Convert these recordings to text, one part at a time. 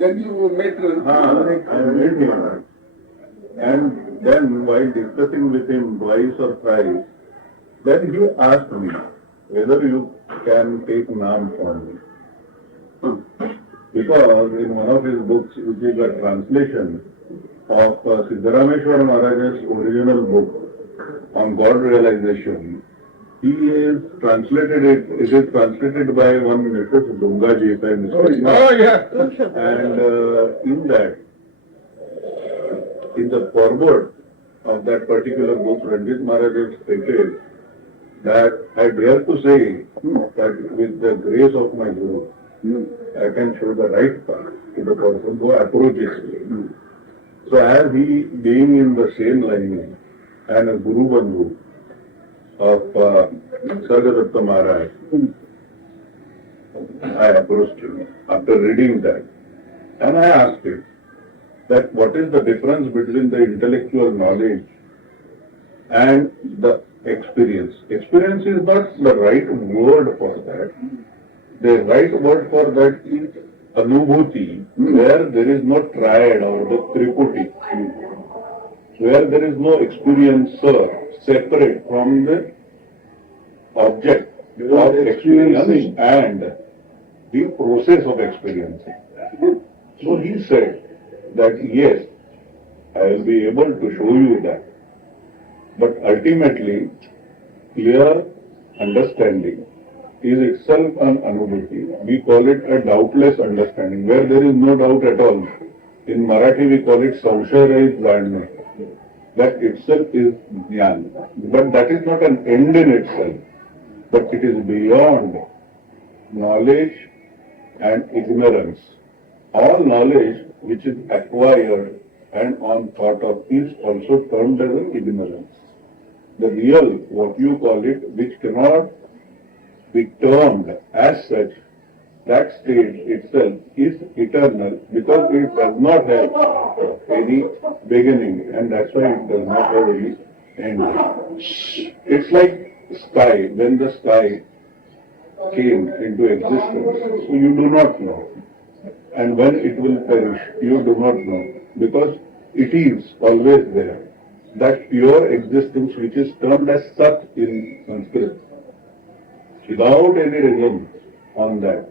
Then you met him. And then while discussing with him twice or thrice, then he asked me whether you can take Naam from me. Because in one of his books, which is a translation of Siddharameshwar Maharaj's original book on God realization, he is translated it is translated by one Mrs. Dungaji, if I mistake not. Oh, yeah. And in that, in the foreword of that particular book, Ranjit Maharaj has stated that I dare to say that with the grace of my Guru, I can show the right path to the person who approaches me. So as he being in the same line and a Guru Bandhu of Nisargadatta Maharaj, I approached him after reading that and I asked him that what is the difference between the intellectual knowledge and the experience. Experience is not the right word for that. The right word for that is anubhuti, where there is no triad or the triputi, where there is no experiencer separate from the object of experiencing and the process of experiencing. So he said that yes, I will be able to show you that. But ultimately, clear understanding is itself an anubhuti. We call it a doubtless understanding, where there is no doubt at all. In Marathi we call it samshaya jnana. That itself is jnana. But that is not an end in itself, but it is beyond knowledge and ignorance. All knowledge which is acquired and on thought of is also termed as an ignorance. The real, what you call it, which cannot be termed as such, that state itself is eternal because it does not have any beginning and that's why it does not have any end. It's like sky. When the sky came into existence, so you do not know. And when it will perish, you do not know. Because it is always there. That pure existence which is termed as Sat in Sanskrit, without any reason on that,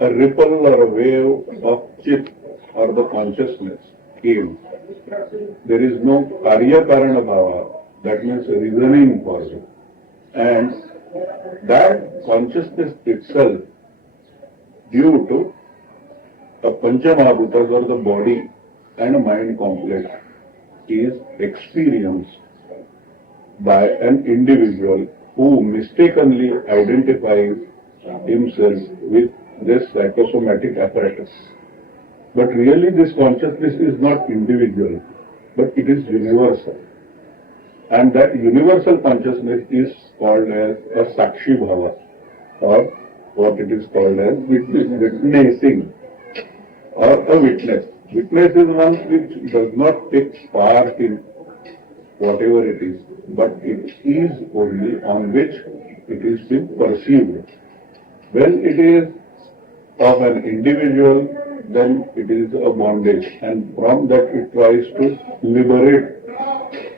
a ripple or a wave of chit or the consciousness came. There is no karya karana bhava, that means reasoning for it. And that consciousness itself, due to a panchamahabhutas or the body and a mind complex, is experienced by an individual who mistakenly identifies himself with this psychosomatic apparatus. But really this consciousness is not individual, but it is universal. And that universal consciousness is called as a sakshi bhava, or what it is called as witnessing, or a witness. Witness is one which does not take part in whatever it is, but it is only on which it is being perceived. When it is of an individual, then it is a bondage, and from that it tries to liberate.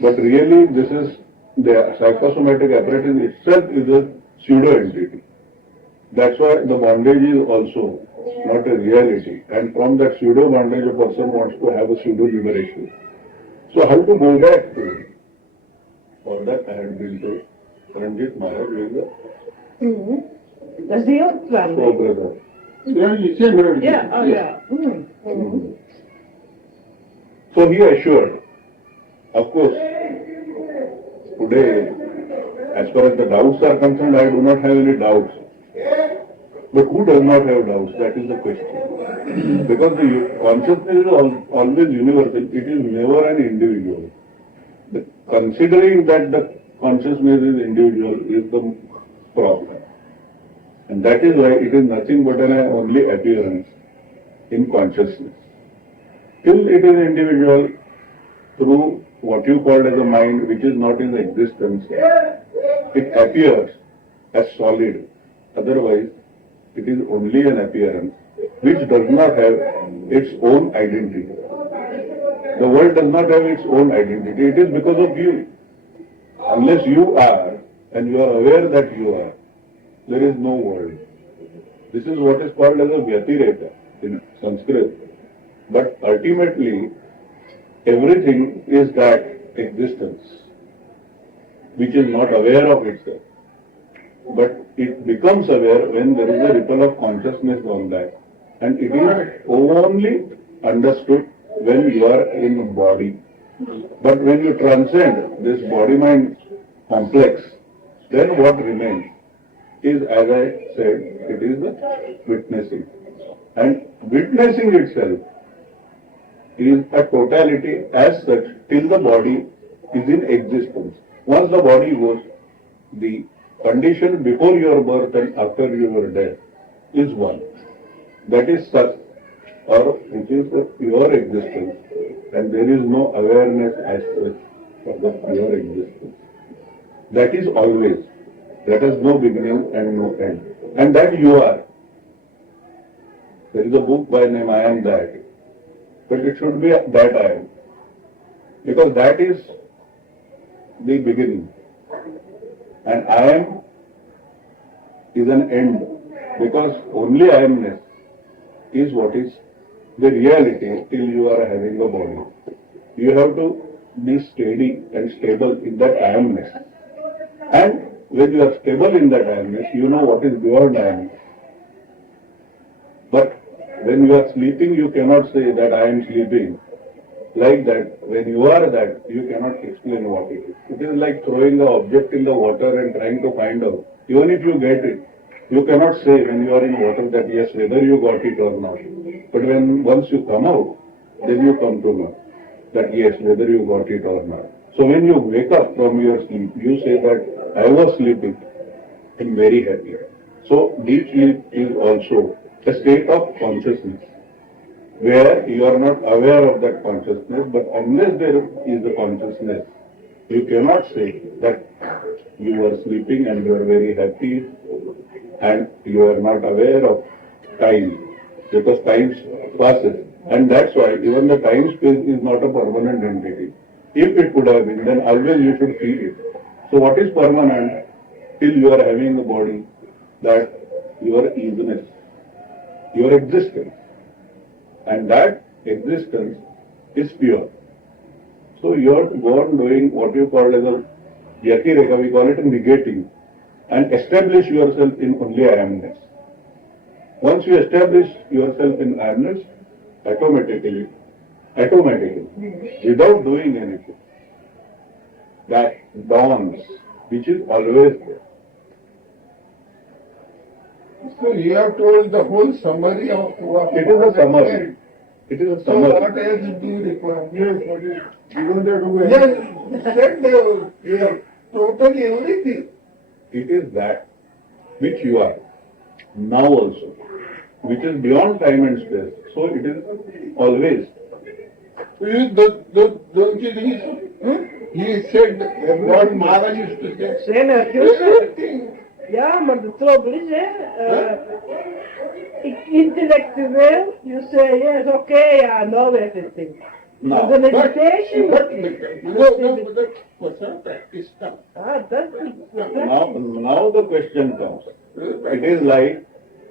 But really this is, the psychosomatic apparatus itself is a pseudo-entity. That's why the bondage is also not a reality. And from that pseudo-bondage, a person wants to have a pseudo-liberation. So how to go back to it? For that I had been to Ranjit Maharaj with the That's the old one. co-brother. Yeah, oh yeah. So he assured, of course, today, as far as the doubts are concerned, I do not have any doubts. But who does not have doubts? That is the question. Because the consciousness is always universal. It is never an individual. Considering that the consciousness is individual is the problem. And that is why it is nothing but an only appearance in consciousness. Till it is individual, through what you call as a mind, which is not in existence, it appears as solid. Otherwise, it is only an appearance which does not have its own identity. The world does not have its own identity. It is because of you. Unless you are, and you are aware that you are, there is no world. This is what is called as a vyatireka in Sanskrit. But ultimately, everything is that existence, which is not aware of itself. But it becomes aware when there is a ripple of consciousness on that. And it is only understood when you are in a body. But when you transcend this body-mind complex, then what remains is, as I said, it is the witnessing. And witnessing itself is a totality as such till the body is in existence. Once the body goes, the condition before your birth and after your death is one. That is such, or which is the pure existence, and there is no awareness as such for the pure existence. That is always. That has no beginning and no end. And that you are. There is a book by name I Am That. But it should be that I am. Because that is the beginning. And I am is an end. Because only I amness is what is the reality till you are having a body. You have to be steady and stable in that I amness. And when you are stable in that I amness, you know what is beyond I amness. But when you are sleeping, you cannot say that I am sleeping. Like that, when you are that, you cannot explain what it is. It is like throwing an object in the water and trying to find out. Even if you get it, you cannot say when you are in water that yes, whether you got it or not. But when once you come out, then you come to know that yes, whether you got it or not. So when you wake up from your sleep, you say that I was sleeping and very happy. So deep sleep is also a state of consciousness where you are not aware of that consciousness, but unless there is a consciousness, you cannot say that you are sleeping and you are very happy and you are not aware of time, because time passes. And that's why even the time space is not a permanent entity. If it could have been, then always you should feel it. So what is permanent till you are having a body? That your isness, your existence. And that existence is pure. So you have to go on doing what you call as a yatireka, we call it a negating, and establish yourself in only I amness. Once you establish yourself in I amness, automatically, without doing anything, that dawns, which is always there. So you have told the whole summary of what It is a summary. It is a So summary. what else do you require? Yes, what is you don't have to do anything. Yes, said you have totally everything. It is that which you are now also, which is beyond time and space. So it is always. Don't you think he said what Maharaj used to say? Same as you Everything. Ja, maar de trouble is, intellectueel, you say, yes, okay, I know everything. Now, The meditation, But the person practice now. that's the now the question comes. It is like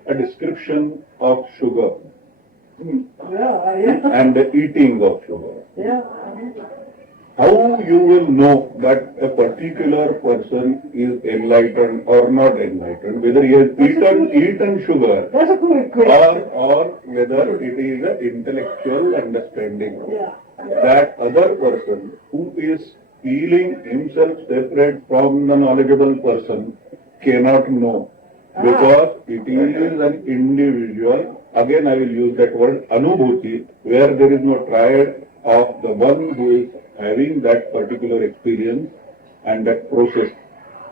a description of sugar yeah, and the eating of sugar. yeah. How you will know that a particular person is enlightened or not enlightened, whether he has eaten sugar That's a good question. or whether it is an intellectual understanding. Yeah. That other person who is feeling himself separate from the knowledgeable person cannot know, because it is an individual. Again I will use that word anubhuti, where there is no triad of the one who is having that particular experience and that process,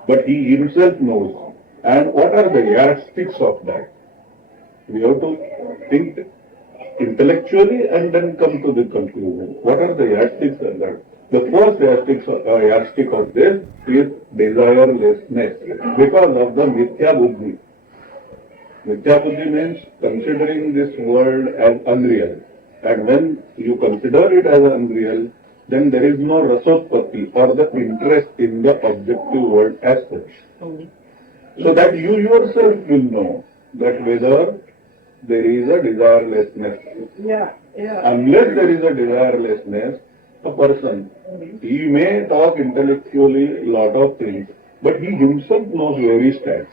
but he himself knows. And what are the yardsticks of that? We have to think intellectually and then come to the conclusion. What are the yardsticks of that? The first yardstick of this is desirelessness because of the mithya buddhi. Mithya buddhi means considering this world as unreal. And when you consider it as unreal, then there is no rasotpatti or the interest in the objective world as such. So that you yourself will know that whether there is a desirelessness. Yeah. Unless there is a desirelessness, a person, he may talk intellectually a lot of things, but he himself knows where he stands.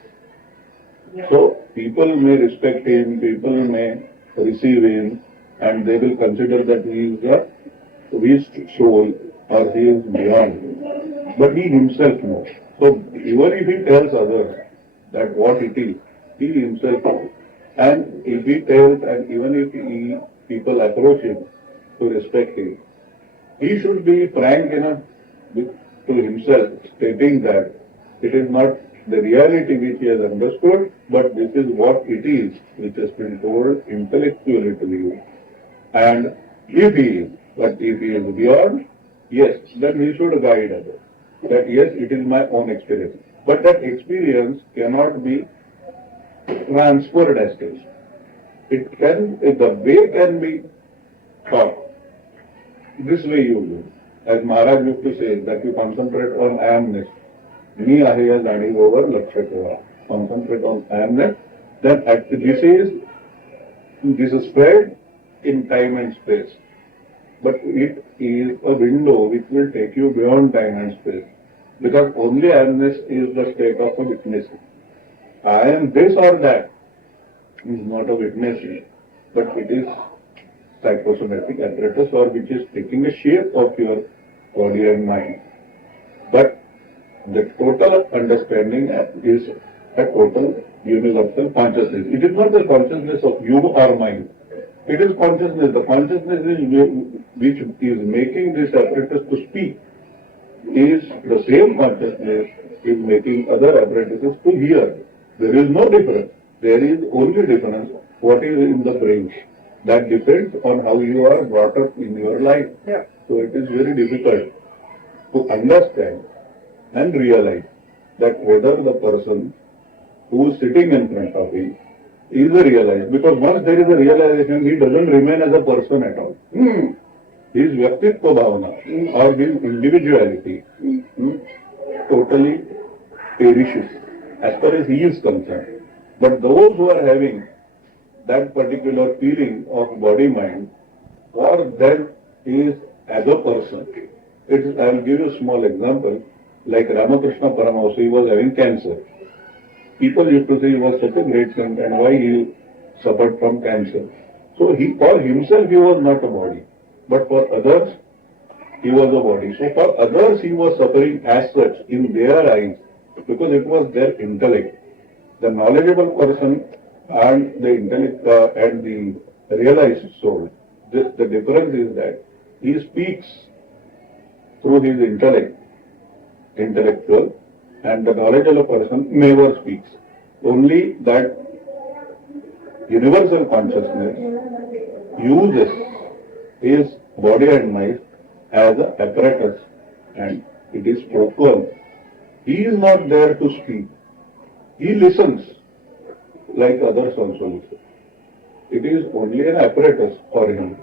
So people may respect him, people may receive him, and they will consider that he is a reached soul or he is beyond. But he himself knows. So even if he tells others that what it is, he himself knows. And if he tells, and even if people approach him to respect him, he should be frank enough to himself, stating that it is not the reality which he has understood, but this is what it is, which has been told intellectually to you. And if he is, but if he is beyond, yes, then he should guide others. That yes, it is my own experience. But that experience cannot be transferred as such. The way can be taught. This way you do. As Maharaj used to say, that you concentrate on I amness. मी आहे या जाणीवेवर लक्ष ठेवा. Concentrate on I amness. Then this is spread in time and space. But it is a window which will take you beyond time and space. Because only awareness is the state of a witnessing. I am this or that is not a witnessing, but it is psychosomatic apparatus or which is taking a shape of your body and mind. But the total understanding is a total universal consciousness. It is not the consciousness of you or mine. It is consciousness. The consciousness which is making this apparatus to speak is the same consciousness is making other apparatuses to hear. There is no difference. There is only difference what is in the brain. That depends on how you are brought up in your life. Yeah. So it is very difficult to understand and realize that whether the person who is sitting in front of him is a realized. Because once there is a realization, he doesn't remain as a person at all. His Vyaktitva Bhavana or his individuality totally perishes as far as he is concerned. But those who are having that particular feeling of body-mind, for them is as a person. I will give you a small example. Like Ramakrishna Paramahamsa, he was having cancer. People used to say he was such a great saint and why he suffered from cancer. So for himself he was not a body, but for others he was a body. So for others he was suffering as such in their eyes because it was their intellect. The knowledgeable person and the intellect and the realized soul. The difference is that he speaks through his intellectual, and the knowledgeable person never speaks. Only that universal consciousness uses his body and mind as an apparatus, and it is spoken. He is not there to speak. He listens like others also listen. It is only an apparatus for him.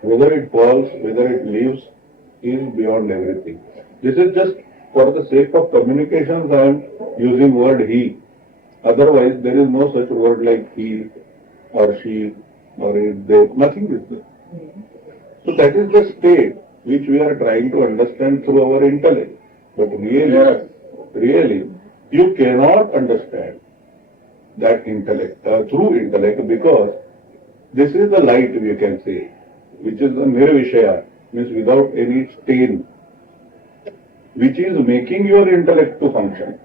Whether it falls, whether it lives, is beyond everything. This is just for the sake of communications I am using word he. Otherwise there is no such word like he or she or is they. Nothing is there. So that is the state which we are trying to understand through our intellect. But really, you cannot understand that intellect, through intellect, because this is the light, we can say, which is the nirvishaya, means without any stain, which is making your intellect to function.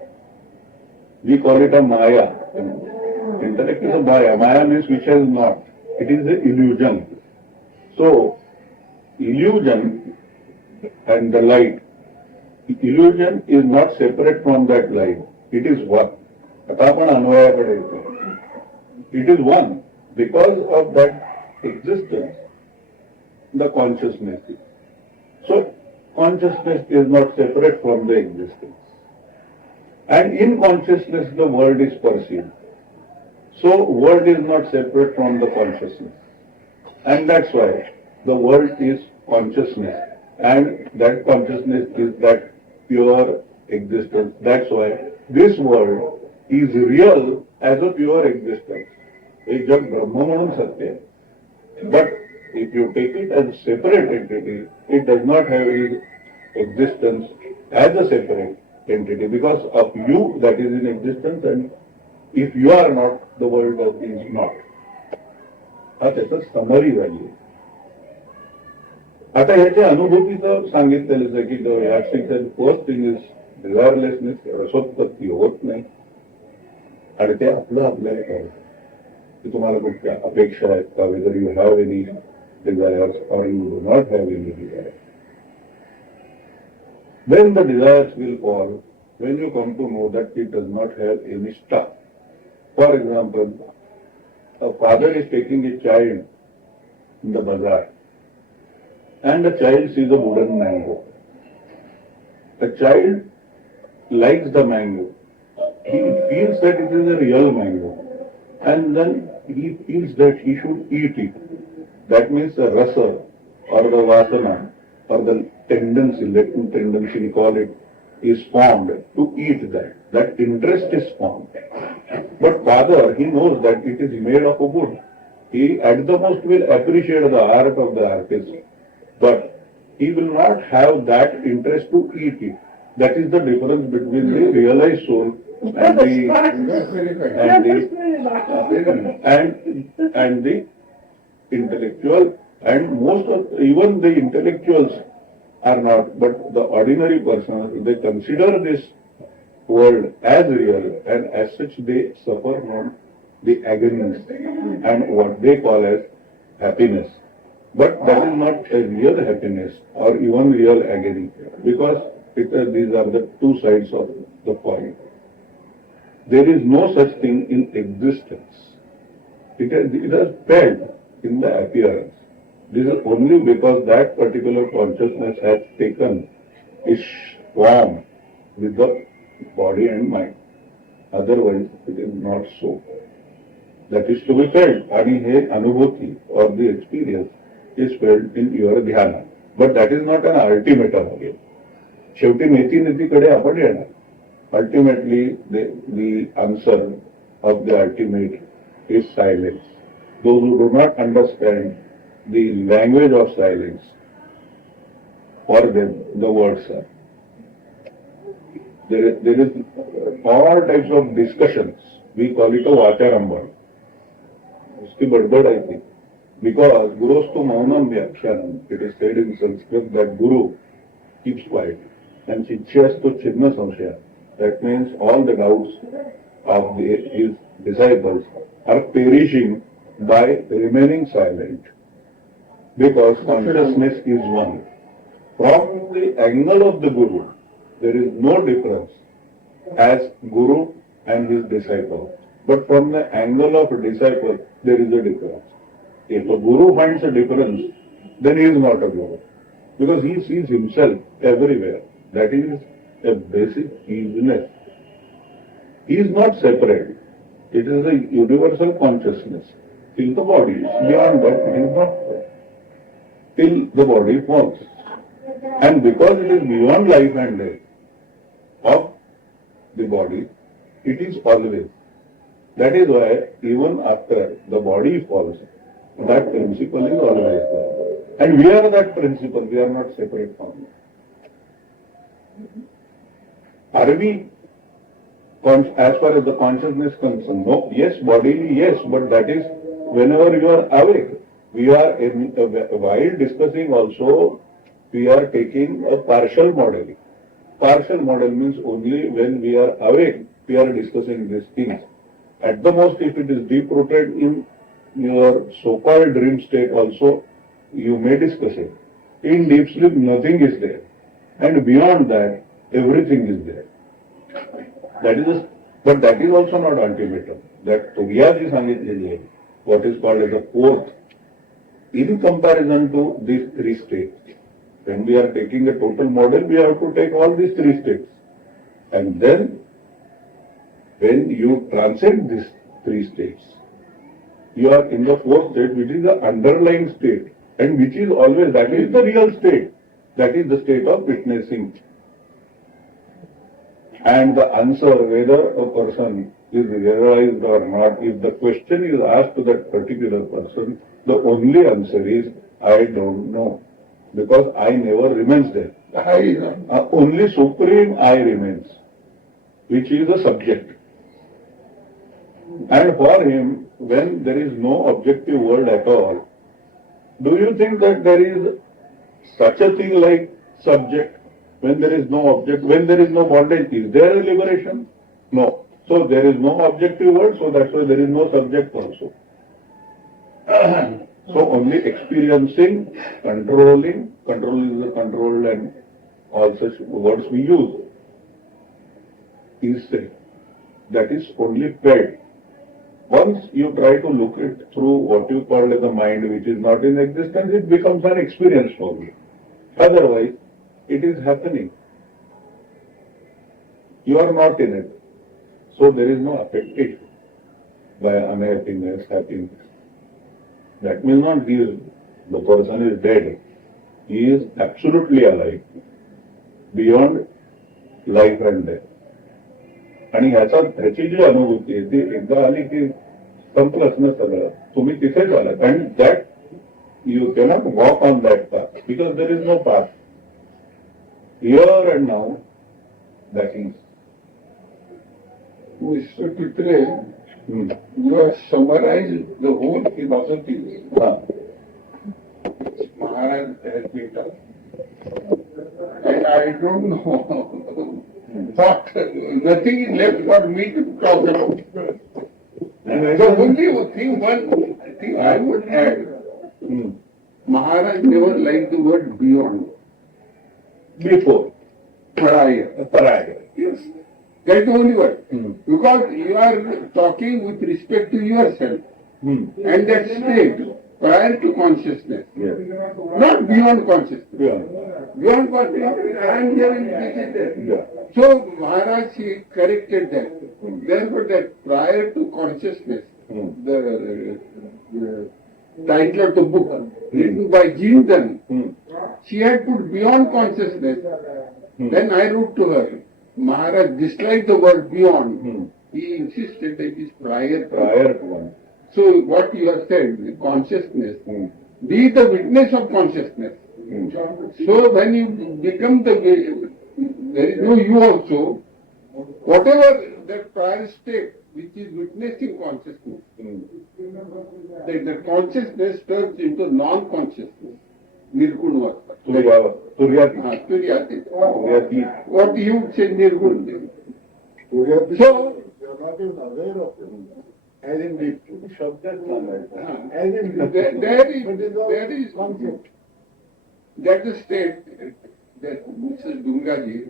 We call it a maya. Intellect is a maya. Maya means which has not. It is the illusion. So, illusion and the light. Illusion is not separate from that light. It is one. It is one. Because of that existence, the consciousness is. So, consciousness is not separate from the existence. And in consciousness, the world is perceived. So, world is not separate from the consciousness. And that's why the world is consciousness. And that consciousness is that pure existence. That's why this world is real as a pure existence. It's just Brahma म्हणून सत्य आहे. But if you take it as a separate entity, it does not have its existence as a separate entity because of you that is in existence, and if you are not, the world is not. हा त्याचा summary value. आता ह्याच्या अनुभूतीचं सांगितलेलं आहे की first thing is डिझायरलेसनेस, रसोत्पत्ती होत नाही. आणि ते आपल्याला करायचं की तुम्हाला कुठल्या अपेक्षा आहेत का, whether you have any desires or you do not have any desire. Then the desires will fall when you come to know that it does not have any stuff. For example, a father is taking a child in the bazaar and the child sees a wooden mango. The child likes the mango. He feels that it is a real mango, and then he feels that he should eat it. That means the rasa or the vasana or the tendency, latent tendency we call it, is formed to eat that. That interest is formed. But father, he knows that it is made of a wood. He at the most will appreciate the art of the artist, but he will not have that interest to eat it. That is the difference between the realized soul and the intellectual, and most of even the intellectuals are not, but the ordinary person, they consider this world as real, and as such they suffer from the agonies and what they call as happiness. But that is not a real happiness or even real agony, because these are the two sides of the coin. There is no such thing in existence. It is felt in the appearance. This is only because that particular consciousness has taken its form with the body and mind. Otherwise, it is not so. That is to be felt. And here, anubhuti or the experience is felt in your dhyana. But that is not an ultimate again. शेवटी नीतीकडे आपण येणार. Ultimately, the answer of the ultimate is silence. Those who do not understand the language of silence, for them the words are. There is all types of discussions. We call it a vacharambana. उसकी बड़बड़ आई थी. Because gurustu maunam vyakhyanam. It is said in Sanskrit that Guru keeps quiet. And chichyastu chinna samshaya. That means all the doubts of his disciples are perishing by remaining silent. Because consciousness is one. From the angle of the Guru, there is no difference as Guru and his disciple. But from the angle of a disciple, there is a difference. If a Guru finds a difference, then he is not a Guru. Because he sees himself everywhere. That is a basic easiness. He is not separate. It is a universal consciousness. Till the body is. Beyond that, it is not. Till the body falls. And because it is beyond life and death of the body, it is always. That is why even after the body falls, that principle is always there. And we are that principle, we are not separate from it. Are we, as far as the consciousness is concerned? No, yes, bodily, yes, but that is whenever you are awake. We are, while discussing also, we are taking a partial model. Partial model means only when we are awake, we are discussing these things. At the most, if it is deep-rooted in your so-called dream state also, you may discuss it. In deep sleep, nothing is there. And beyond that, everything is there. But that is also not ultimatum. That Tugyaji Sangitli, what is called as the fourth, in comparison to these three states, When we are taking a total model, we have to take all these three states. And then, when you transcend these three states, you are in the fourth state, which is the underlying state, and which is always, that is the real state. That is the state of witnessing. And the answer, whether a person is realized or not, if the question is asked to that particular person, the only answer is, I don't know. Because I never remains there. Only Supreme I remains, which is the subject. And for him, when there is no objective world at all, do you think that there is such a thing like subject? When there is no object, when there is no bondage, is there a liberation? No. So there is no objective world, so that's why there is no subject also. So only experiencing, controlling, control is the controlled and all such words we use, is said. That is only paid. Once you try to look it through what you call as the mind, which is not in existence, it becomes an experience for you. Otherwise, it is happening. You are not in it. So there is no affectation by unhappiness, happiness. That means not the person is dead. He is absolutely alive, beyond life and death. आणि ह्याची जी अनुभूती आहे ती एकदा आली की संपलंच ना सगळं. तुम्ही तिथेच आलात. And that you cannot walk on that path because there is no path. Here and now that is. Mr. Pitre, you have summarized the whole philosophy. Maharaj has been done. And I don't know. But nothing is left for me to talk about. The only thing, one thing I would add, Maharaj never liked the word beyond. Before. Prior. Prior. Yes. That's the only word. Because you are talking with respect to yourself. And that state, prior to consciousness. Yes. Not beyond consciousness. Yeah. Beyond consciousness, I am here and this is there. Yeah. So Maharaj he corrected that. Therefore that prior to consciousness, the title of the book written by Jindan, she had put beyond consciousness. Then I wrote to her, Maharaj disliked the word beyond. He insisted that it is prior to one. So what you have said, consciousness, be the witness of consciousness. So when you become there is no you also, whatever that prior state which is witnessing consciousness, that consciousness turns into non-consciousness. Nirgun. Turyati. What you say Nirgun. So, not even aware of it. As in the subject knowledge. As in there is concept. That is state that Mrs. Dungaji,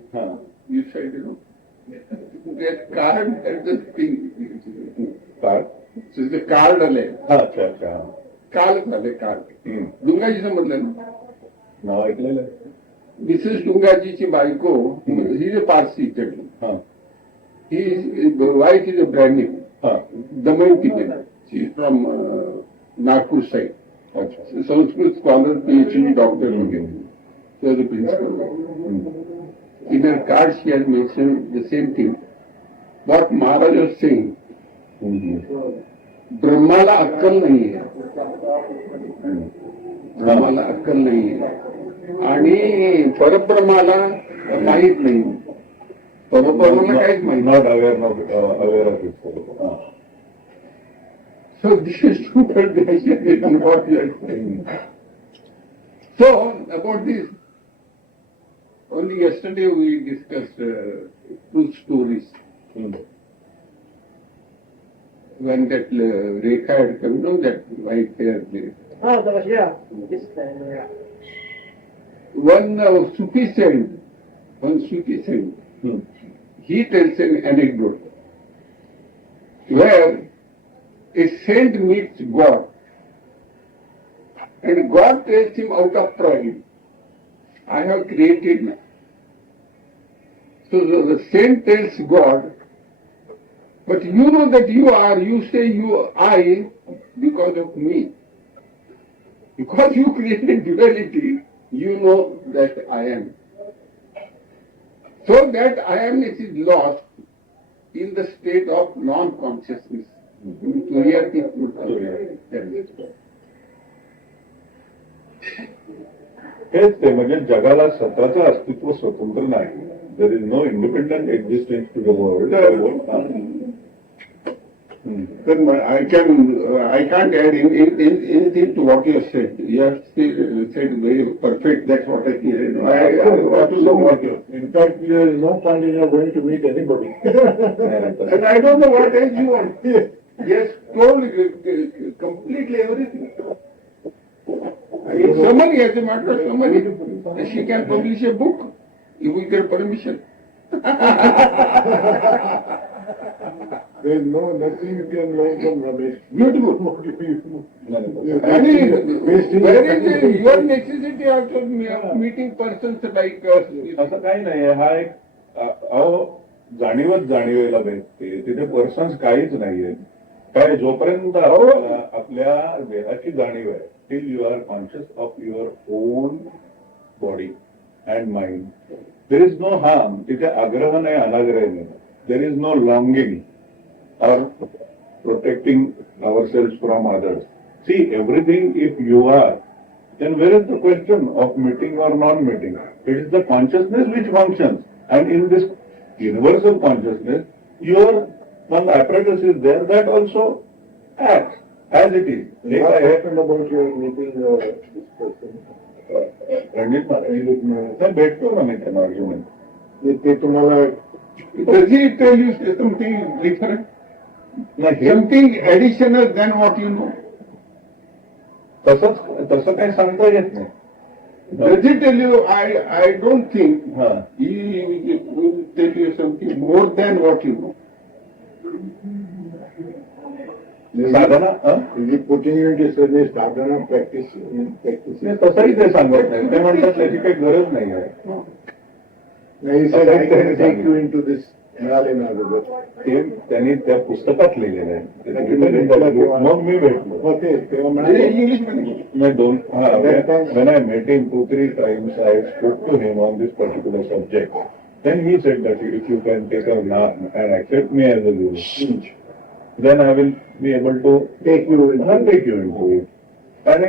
you said, that card at the thing. Card? So the card ale. अच्छा. Card ale, card. Dungaji समजलं ना? नाव ऐकलेलं. Mrs डुंगाजीची बायको, he is a Parsi chutney. His wife is a brand new. Damayanti Bena. She is from Nagpur side. Sanskrit scholar, PhD doctor. She was the principal. In her card she has mentioned the same thing. What Maharaj was saying. ब्रह्माला अक्कल नाही आहे. ब्रह्माला अक्कल नाही आहे आणि परब्रह्माला माहीत नाही. परब्रह्माला काहीच माहीत not aware of it. So this is superstition what you are saying. So about this, only yesterday we discussed two stories. When that Rekha had come, that white hair lady. That was, yeah. This time, yeah. One Sufi saint, he tells an anecdote where a saint meets God and God tells him out of pride, I have created man. So the saint tells God, but you know that you say I because of me. Because you created duality, you know that I am. So that I amness is lost in the state of non-consciousness. हेच ते म्हणजे जगाला स्वतःचं अस्तित्व स्वतंत्र नाही. There is no independent existence to the world. Then I can't add anything to what you have said. You have said very perfect. That's what I think. I want to know what you. In fact, there is no point in your going to meet anybody. And I don't know what else you want. Yes, told completely everything. Summary, as a matter of summary, she can publish a book if we get permission. There is nothing you can learn from Ramesh. Beautiful. I mean, where is your necessity after meeting persons like us? असं काही नाही. हा एक जाणीवच जाणीवेला भेटते. तिथे persons काहीच नाहीये. काय जोपर्यंत आपल्या देहाची जाणीव आहे, till you are conscious of your own body and mind, there is no harm. तिथे आग्रह नाही, अनाग्रह नाही. There is no longing or protecting ourselves from others. See, everything, if you are, then where is the question of meeting or non-meeting? It is the consciousness which functions. And in this universal consciousness, your one apparatus is there that also acts as it is. What happened about your meeting this person? Ranjit Maharaj, भेटतो ना मी त्यांना argument. ते तुम्हाला Does he tell you something different? Something additional than what you know? तसं काही सांगता येत नाही. Does he tell you, I don't think he will tell you something more than what you know? Sadhana is he putting you into service, sadhana practice? तसंही ते सांगत नाही. ते म्हणतात त्याची काही गरज नाही आहे. He said, I can take you into this Nalina. ते त्यांनी त्या पुस्तकात लिहिलेलं आहे. मग मी भेटलो. English when I met him 2-3 times, I spoke to him on this particular subject. Then he said that if you can take a name and accept me as a guru, then I will be able to take you into it. And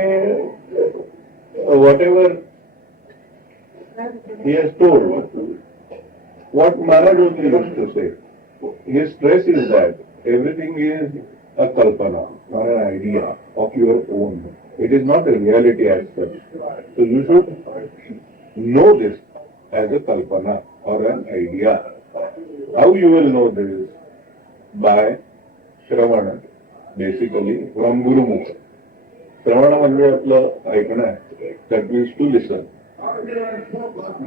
whatever he has told, what Maharaj only used to say, his stress is that everything is a kalpana or an idea of your own. It is not a reality as such. So you should know this as a kalpana or an idea. How you will know this? By Shravana, basically from Guru Mukh. Shravana म्हणजे आपलं ऐकणं, that means to listen.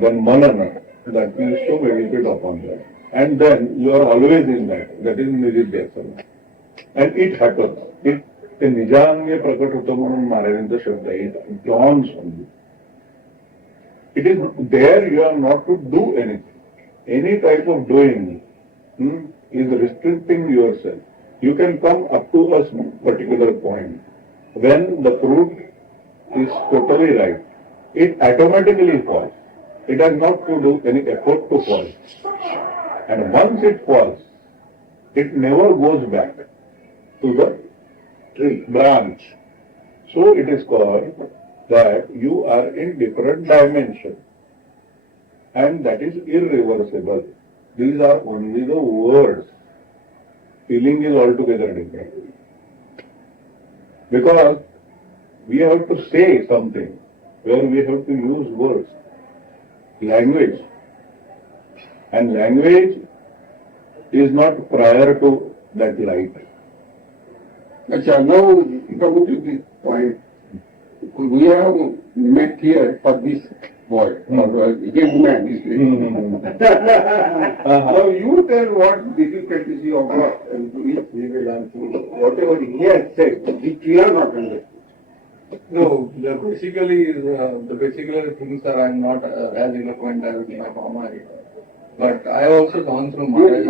Then Manana, that means to meditate upon that. And then you are always in that. That is Nididhyasana. And it happens. ते निजांगे प्रकट होतं म्हणून महाराजांचा शब्द आहे. It dawns on you. It is there you are not to do anything. Any type of doing is restricting yourself. You can come up to a particular point. When the fruit is totally ripe, it automatically falls. It has not to do any effort to fall. And once it falls, it never goes back to the tree, branch. So it is called that you are in different dimension. And that is irreversible. These are only the words. Feeling is altogether different. Because we have to say something where we have to use words. Language. And language is not prior to that light. Achha, now come to this point. We have met here for this boy, or young man. Now you tell what difficulties you have got, and we will answer whatever he has said, which we are not understood. No, the basically things are I'm not as eloquent as my mama is. But I have also gone through Maharaj.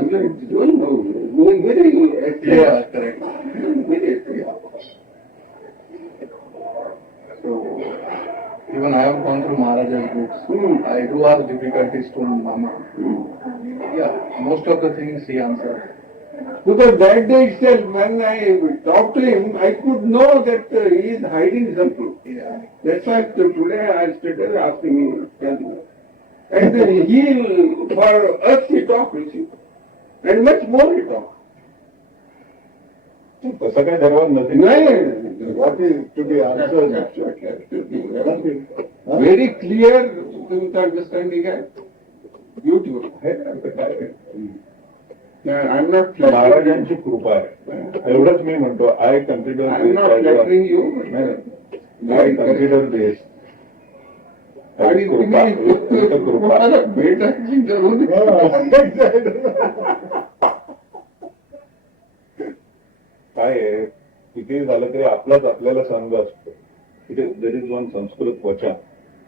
Yeah, correct. So even I have gone through Maharaj's books. I do have difficulties to Mama. Yeah, most of the things he answered. Because that day itself, when I talked to him, I could know that he is hiding something. Yeah. That's why today I started asking him. Telling him. And he, for us, he talked with you. And much more he talked. तसं काय there was nothing. No, What is to be answered? absolutely. Very clear understanding. Beautiful. I'm not flattering. महाराजांची कृपा आहे एवढंच मी म्हणतो I consider I'm not flattering you. I consider this आणि तुम्ही तुम्हाला भेटायची जरूर काय आहे किती झालं तरी आपलाच आपल्याला संघ असतो इथे देर इज वन संस्कृत वचन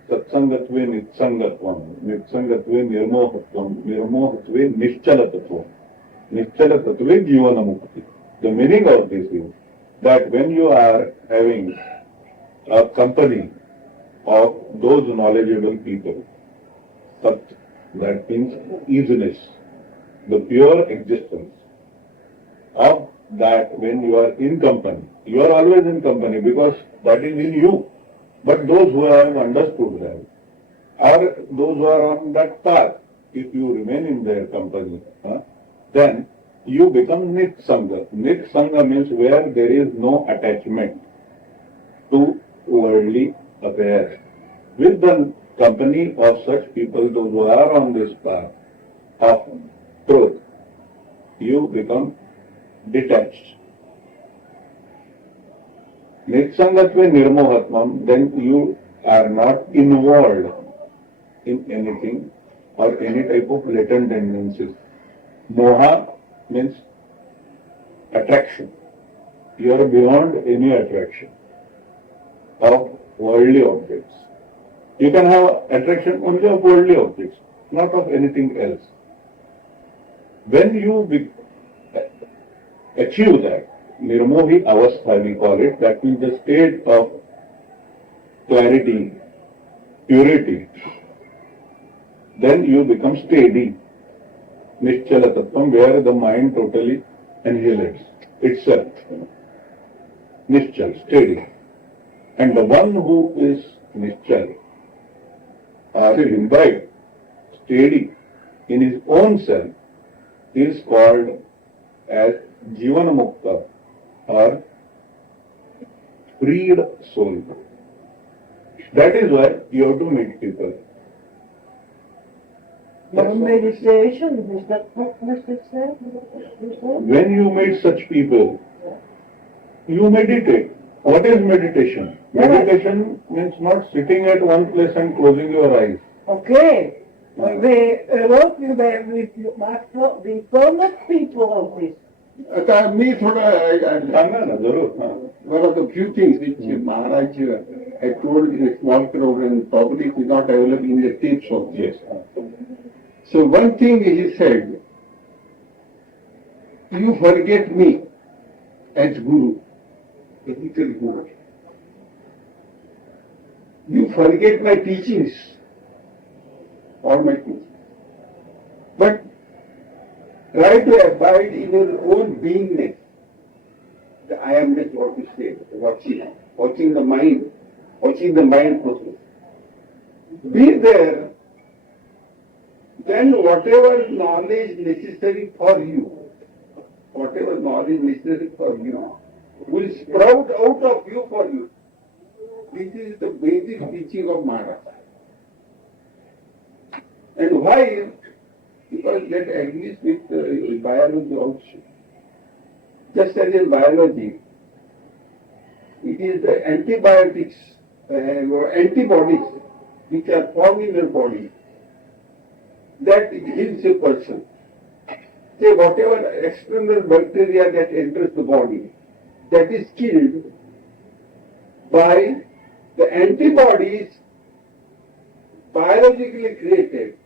सत्संगत्वे नित्संगत्वम नित्संगत्वे निर्मोहत्वम निर्मोहत्वे निश्चलतत्वम निश्चलतत्वे जीवनमुक्ती the meaning of this is that when you are having a company of those knowledgeable people, that means easiness, the pure existence of that when you are in company. You are always in company because that is in you. But those who have understood that are those who are on that path. If you remain in their company, then you become nitsanga. Nitsanga means where there is no attachment to worldly affairs. With the company of such people, those who are on this path of truth, you become detached. Nitsangatve nirmohatmam, then you are not involved in anything or any type of latent tendencies. Moha means attraction. You are beyond any attraction of worldly objects. You can have attraction only of worldly objects, not of anything else. When you achieve that, nirmohi avastha we call it, that means the state of clarity, purity, then you become steady. Nischala tattvam, where the mind totally annihilates itself. Nischal, steady. And the one who is nischal, or imbibed, steady in his own self, is called as Jivana Mukta, or freed soul. That is why you have to meet people. Meditation, is that what Mr. said? When you meet such people, you meditate. What is meditation? Meditation means not sitting at one place and closing your eyes. Okay. We work with the famous people of this. आता मी थोडं सांगा ना जरूर. one of the few things which Maharaj had told in a small crowd and probably is not available in the tapes also. Yes. So one thing he said, you forget me as Guru, technical Guru. You forget my teachings, all my teachings. But try to abide in your own beingness. The I amness, what you say, watching the mind process. Be there. Then whatever knowledge necessary for you will sprout out of you for you. This is the basic teaching of Maharaj. And why? Because that agrees with biology also. Just as in biology, it is the antibiotics or antibodies which are formed in your body that heals a person. Say whatever external bacteria that enters the body, that is killed by the antibodies biologically created.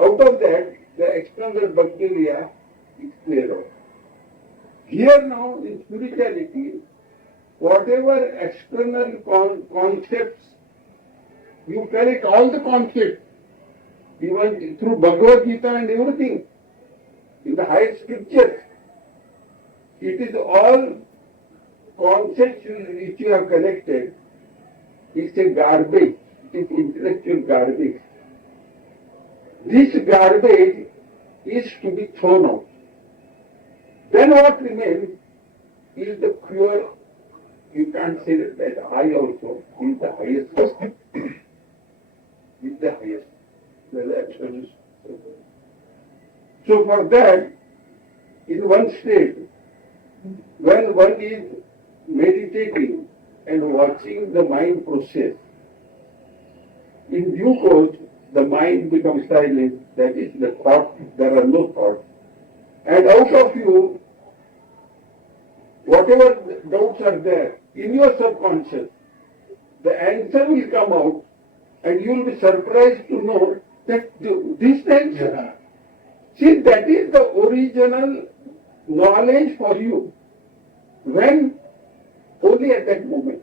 Out of that, the external bacteria is cleared out. Here now in spirituality, whatever external concepts, you collect all the concepts, even through Bhagavad Gita and everything, in the higher scriptures. It is all concepts which you have collected. It's a garbage. It is intellectual garbage. This garbage is to be thrown out. Then what remains is the pure. You can't say that I also is the highest. Is the highest. Well, absolute. So for that, in one state, when one is meditating and watching the mind process, in due course, the mind becomes silent, that is the thought, there are no thoughts. And out of you, whatever doubts are there, in your subconscious, the answer will come out and you will be surprised to know that this answer, see, that is the original knowledge for you. When? Only at that moment.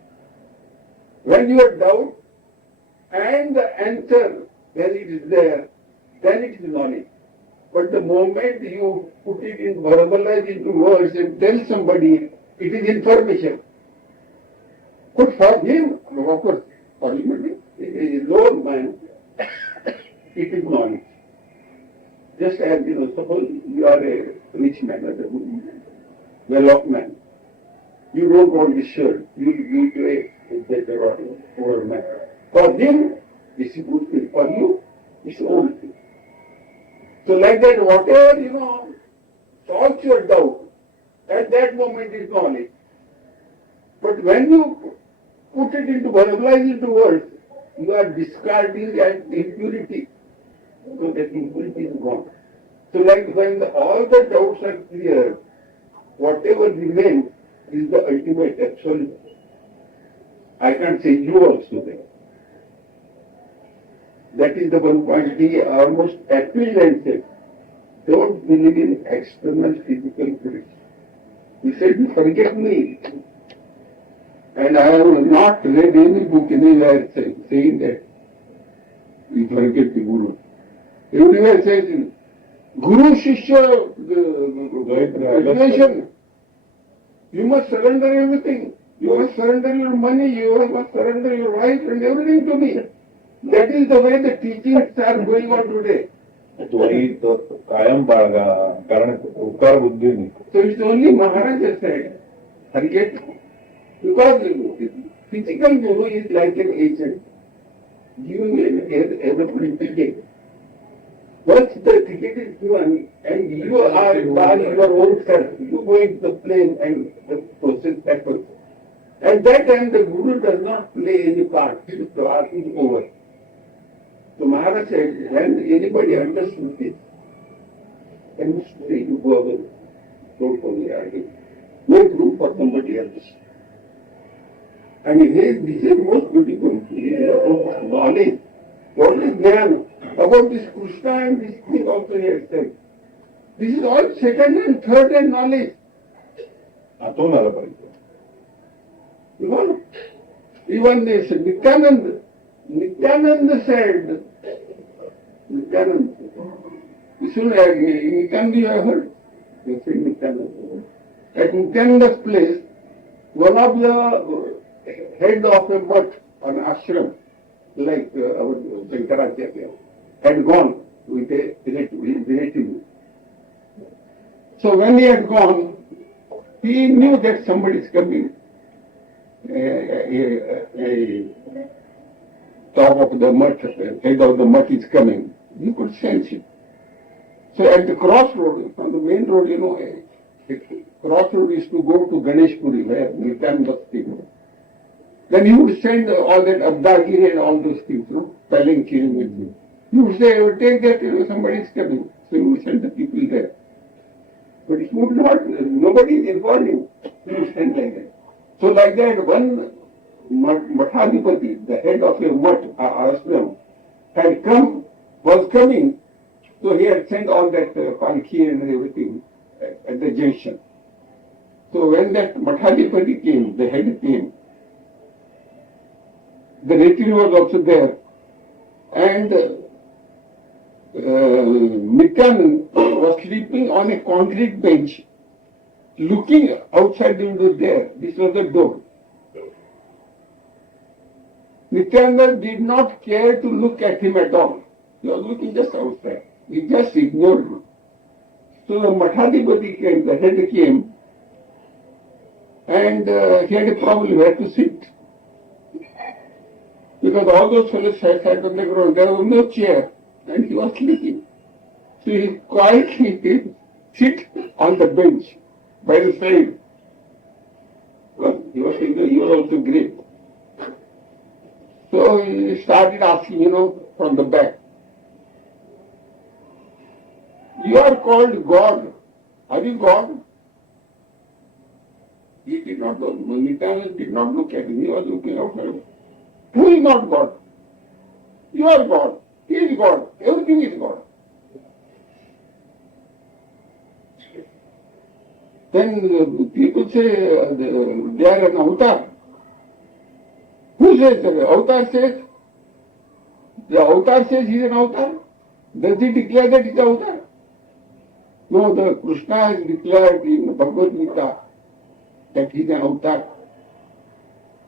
When you have doubt and the answer, when it is there, then it is knowledge. But the moment you put it in, verbalize into words and tell somebody, it is information. But for him, of course, for him, a lower man, it is knowledge. Just as, suppose you are a rich man, a well-off man. You don't want this shirt, you give to a better or poor man. For him, this is good thing. For you, it's old thing. So like that, whatever, solves your doubt, at that moment is knowledge. But when you put it into, verbalize into words, you are discarding that impurity. So that impurity is gone. So like when all the doubts are clear, whatever remains is the ultimate absolute. I can't say you also there. That is the one point he almost appealed and said, don't believe in external physical things. He said, you forget me. And I have not read any book anywhere saying that we forget the Guru. Everywhere says, Guru Shishya relation. You must surrender everything. You must surrender your money, you must surrender your wife and everything to me. That is the way the teachings are going on today. कायम बाळगा कारण उपकार बुद्धीने. So it's only Maharaj said, forget, because physical Guru is like an agent, giving every ticket. Once the ticket is given and you are by your own self, you go into the plane and the process happens. At that time the Guru does not play any part, his class is over. So Maharaj said, when anybody understood this, then you say, you go away, don't only argue. Make room for somebody else. And this is most beautiful. Knowledge. What is Jnana? About this Krishna and this thing also he has said. This is all second and third hand knowledge. Even this Nityananda said, Nityananda, you have heard? You say Nityananda. At Nityananda's place, one of the head of a mutt, an ashram, like our Shankaracharya, had gone with a relative. So when he had gone, he knew that somebody is coming. Top of the mutt, head of the mutt is coming. You could sense it. So at the crossroad, on the main road, the crossroad is to go to Ganesh Puri, where Nityananda was staying. Then he would send all that Abdagiri and all those things, palanquin with him. He would say, take that, somebody is coming. So he would send the people there. But he would not, nobody is informing. He would send like that. So like that, one Mathadipati, the head of a mutt, ashram, was coming, so he had sent all that palki and everything at the junction. So when that Mathadipati came, the head came, the retinue was also there, and Nityanand was sleeping on a concrete bench, looking outside the window there. This was the door. Nityanand did not care to look at him at all. He was looking just outside. He just ignored him. So the Mathadipati came, the head came, and he had a problem where to sit. Because all those fellows sat on the ground, there was no chair, and he was sleeping. So he quietly sit on the bench by the side. Well, he was thinking he was also great. So he started asking, from the back, "You are called God. Are you God?" He did not know. Nityanand did not look at him. He was looking outside. "Who is not God? You are God. He is God. Everything is God." Then people say they are an avatar. Who says that? Avatar says? The avatar says he is an avatar. Does he declare that he is an avatar? No, the Krishna has declared in Bhagavad Gita that he is an avatar.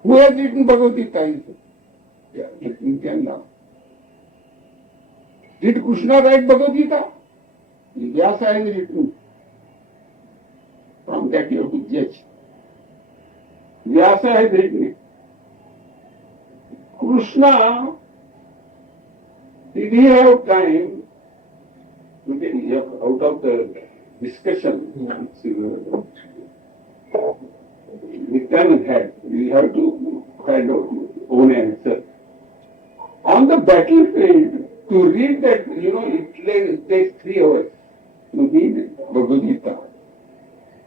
Who has written Bhagavad Gita? Nityananda. Did Krishna write Bhagavad Gita? Vyasa has written. From that you have to judge. Vyasa has written it. Krishna, did he have time, out of the discussion Nityanand had, we have to find out own answer. On the battlefield, to read that, it takes 3 hours to read Bhagavad Gita.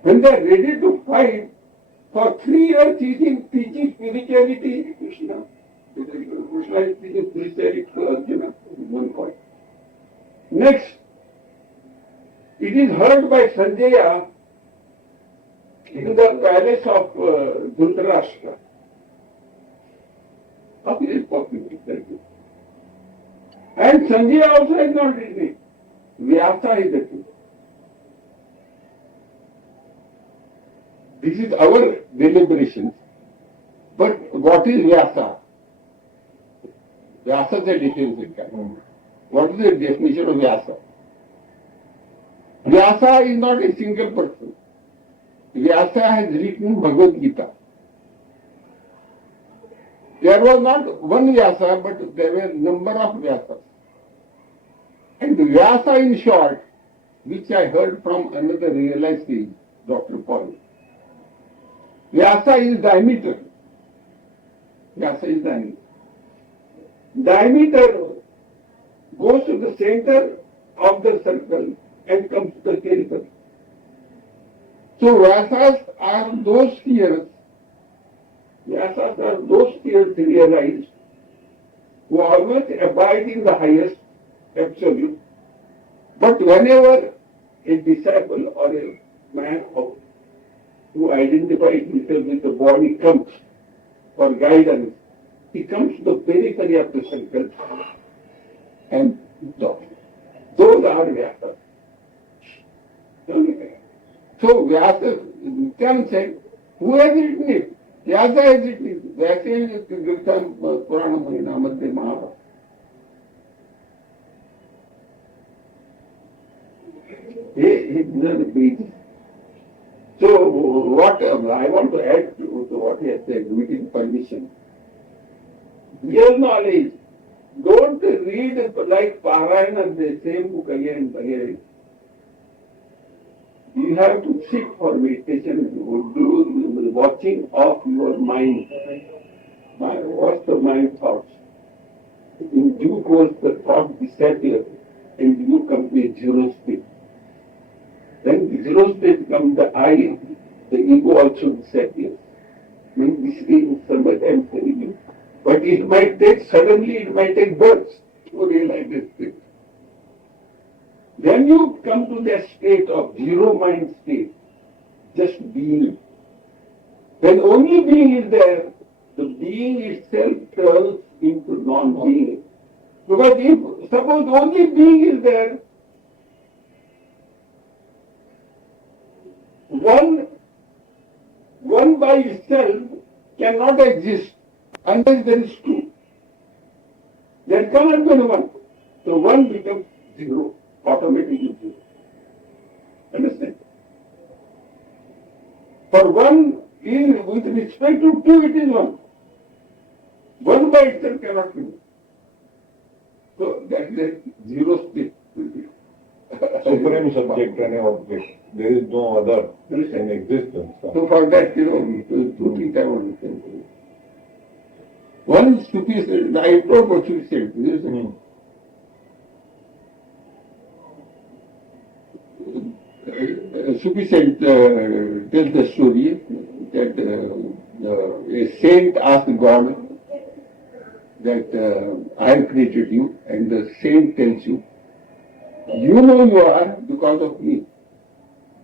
When they are ready to fight, for 3 years teaching spirituality, Krishna is teaching spirituality to Arjuna, one point. Next, it is heard by Sanjaya in the palace of Dhritarashtra. How is it possible? And Sanjaya also has not written it. Vyasa is the truth. This is our deliberations. But what is Vyasa? Vyasa is a definition. What is the definition of Vyasa? Vyasa is not a single person. Vyasa has written Bhagavad Gita. There was not one Vyasa, but there were a number of Vyasas. And Vyasa, in short, which I heard from another realized sage, Dr. Paul, Vyasa is diameter. Vyasa is diameter. Diameter goes to the center of the circle and comes to the center. So Vyasas are those spheres. Vyasas are those spheres realized who always abide in the highest absolute. But whenever a disciple or a man who identifies himself with the body comes for guidance, he comes to the periphery of the circle and talks. Those are Vyasas. So Vyasa, Nityanand said, who has written it? Vyasa has written it. Vyasa is Gita, Purana, Mahina, Madhya, Mahabharata. He didn't repeat. So what I want to add to what he has said, with permission. Real knowledge, don't read like Parayana, the same book again and again. You have to sit for meditation, do the watching of your mind. What's the mind thoughts? In due course, the thought disappears and you come to a zero state. Then the zero state becomes the I, the ego also disappears. This is somebody I am telling you. But it might take, suddenly it might take birth to realize this thing. Then you come to that state of zero mind state, just being. When only being is there, the being itself turns into non-being. Because if, suppose only being is there, one by itself cannot exist unless there is two. There cannot be one. So one becomes zero, automatically zero. Understand? For one is, with respect to two, it is one. One by itself cannot be one. So that is the zero state. Supreme subject and object. There is no other in existence. So for that, two things I want to say. One is stupid. I told what you said. Sufficient tells the story that a saint asked God that I have created you, and the saint tells you, you know you are because of me.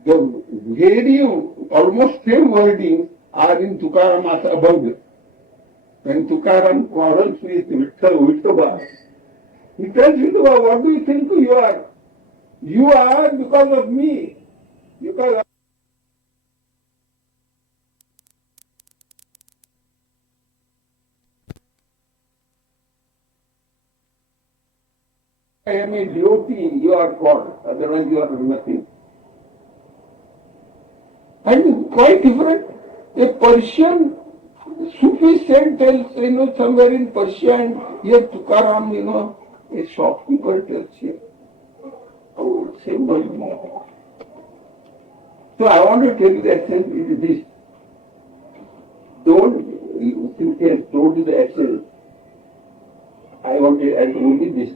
The very almost same wordings are in Tukarama's abode. When Tukaram quarrels with Vithoba, he tells Vithoba, what do you think you are? You are because of me. Because I am a devotee, you are God, otherwise you are nothing. And quite different. A Persian Sufi saint tells, somewhere in Persia, and here Tukaram, a shopkeeper tells here. Oh, same word. So I want to tell you the essence is this. Since he has told you the essence, I want to add only this.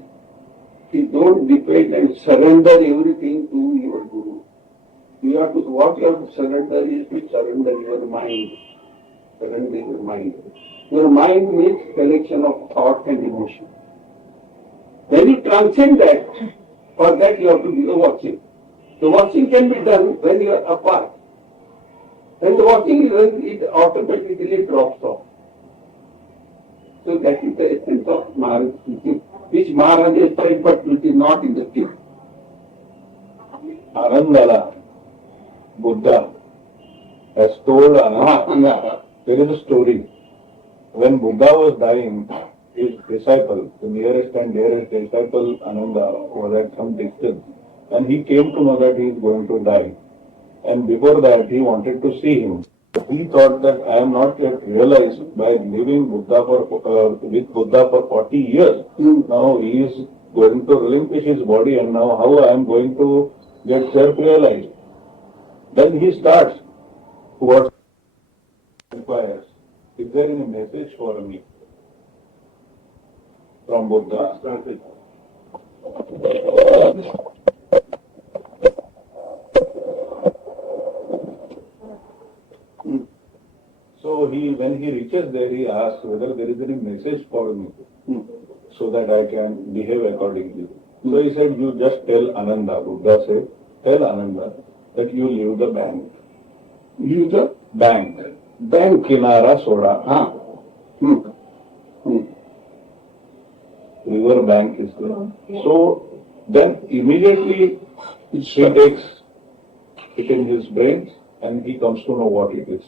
Don't depend and surrender everything to your Guru. What you have to surrender is to surrender your mind. Surrender your mind. Your mind means collection of thought and emotion. When you transcend that, for that you have to do the watching. The watching can be done when you are apart. When the watching is done, it automatically drops off. So that is the essence of Maharaj's teaching, which Maharaj has said, but it is not in the text. Anandala, Buddha, has told Ananda. There is a story. When Buddha was dying, his disciple, the nearest and dearest disciple, Ananda, was at some distance. And he came to know that he is going to die. And before that, he wanted to see him. He thought that I am not yet realized by living with Buddha for 40 years. Now he is going to relinquish his body, and now how I am going to get self-realized. Then he starts what requires. Is there any message for me from Buddha? So when he reaches there, he asks whether there is any message for me, so that I can behave accordingly. So he said, you just tell Ananda. Buddha said, tell Ananda that you leave the bank. Leave the bank. Bank kinara soda. River bank is there. So then immediately he takes it in his brain and he comes to know what it is.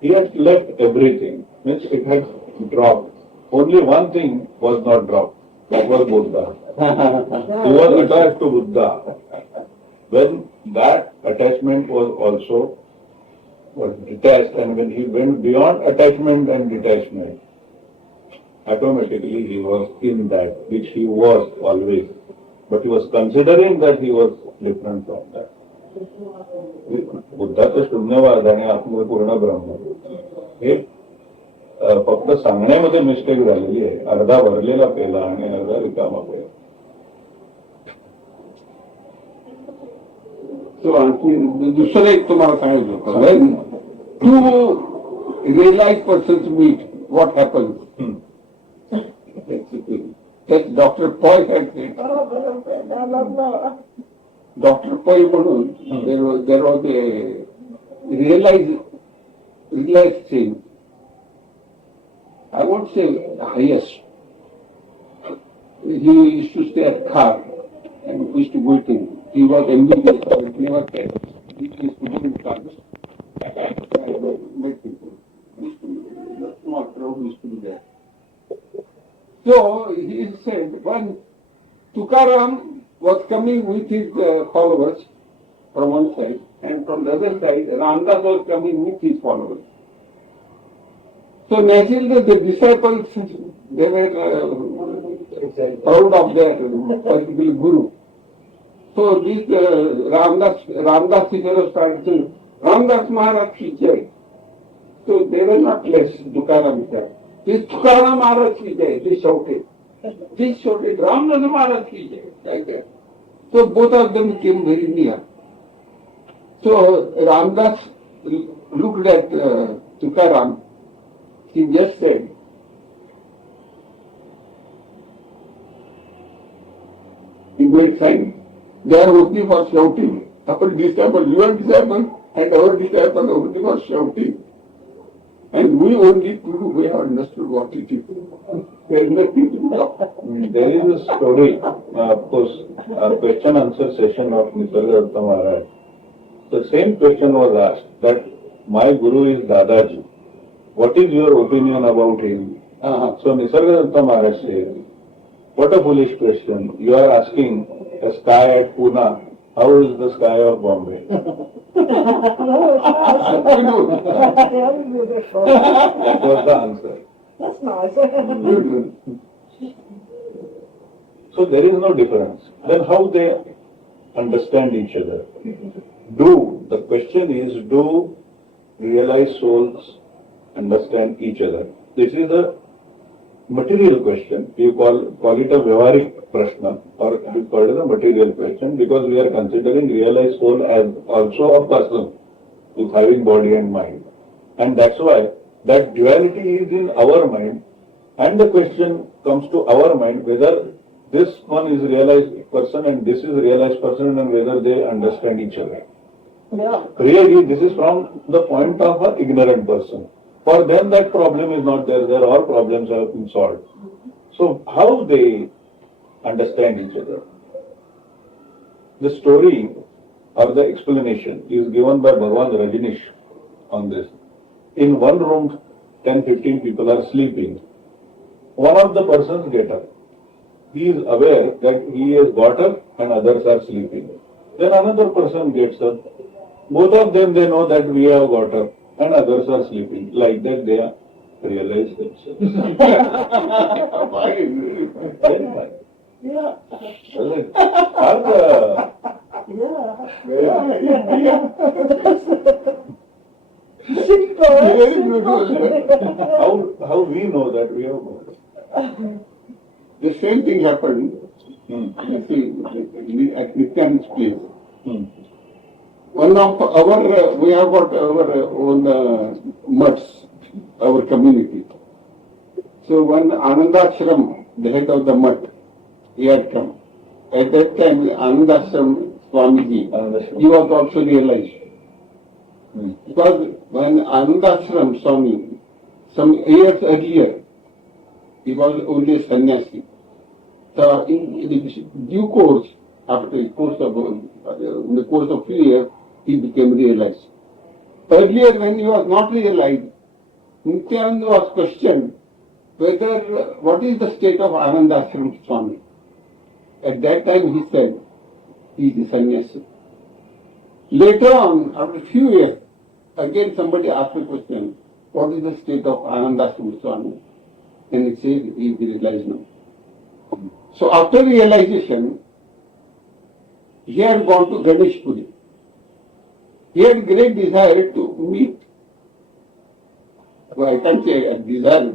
He had left everything, means it had dropped. Only one thing was not dropped, that was Buddha. He was attached to Buddha. When that attachment was detached, and when he went beyond attachment and detachment, automatically he was in that, which he was always. But he was considering that he was different from that. बुद्धाचं शून्यवाद आणि आत्मपूर्ण ब्रह्म हे फक्त सांगण्यामध्ये mistake झालेली आहे. अर्धा भरलेला पेला आणि अर्धा रिकामा पेला. तो आणखी दुसरं एक तुम्हाला सांगायचं होतं. realized persons meet, what happens? That's the thing. That Dr. Paul had said. Dr. Paul Manun, there was a realized thing. I won't say highest. He used to stay at car and we used to go with him. He was MBBS, but never came. He used to go in cars. I met people. The small crowd used to be there. So he said, when Tukaram was coming with his followers from one side, and from the other side, Ramdas was coming with his followers. So naturally, the disciples, they were proud of their particular guru. So this Ramdas Singh started saying, Ramdas Maharaj ki jai. So they were not less, Tukaram said. This Tukaram Maharaj ki jai, they shouted. They shouted, Ramdas Maharaj ki jai, like that. So both of them came very near. So Ramdas looked at Tukaram. He just said, he made sign. They are only for shouting. Our disciple, your disciple, and our disciple only for shouting. And we only prove we have understood what it is. There is nothing to talk. There is a story, of course, a question answer session of Nisargadatta Maharaj. The same question was asked that my guru is Dadaji. What is your opinion about him? So Nisargadatta Maharaj says, what a foolish question. You are asking a sky at Pune, how is the sky of Bombay? That was the answer. That's nice. So there is no difference. Then how they understand each other? The question is, do realized souls understand each other? This is a material question. You call it a Vyavaharik Prashna, or you call it a material question, because we are considering realized soul as also a person with having body and mind. And that's why that duality is in our mind, and the question comes to our mind whether this one is realized person and this is realized person, and whether they understand each other. Yeah. Really, this is from the point of an ignorant person. For them, that problem is not there. There all problems have been solved. So, how they understand each other? The story or the explanation is given by Bhagwan Rajneesh on this. In one room, 10-15 people are sleeping. One of the persons get up. He is aware that he has got up and others are sleeping. Then another person gets up. Both of them, they know that we have got up and others are sleeping. Like that, they are realized themselves. Very fine. Yeah. How we know that we have got up? The same thing happened at Nityan's place. One of our, we have got our own mutts, our community. So when Anandashram, the head of the mutt, he had come. At that time, Anandashram Swamiji, he was also realized. Because when Anandashram Swami, some years earlier, he was only a sannyasi. So in due course, after the course of few years, he became realized. Earlier, when he was not realized, Nityananda was questioned whether what is the state of Anandashram Swami. At that time, he said he is a sannyasi. Later on, after a few years, again somebody asked the question, what is the state of Anandashram Swami? And he said he is realized now. So after realization, he had gone to Ganesh Puri. He had great desire to meet, well, I can't say a desire,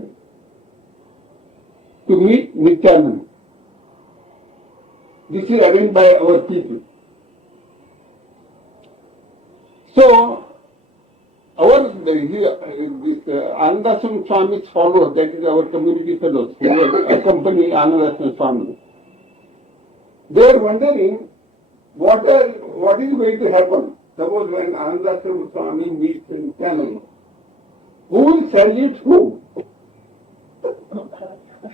to meet Nityananda. This is arranged by our people. So, Anandasam Swami's followers, that is our community fellows, who will accompany Anandasam Swami. They are wondering what is going to happen. Suppose when Anandasam Swami meets in canon, who will salute who?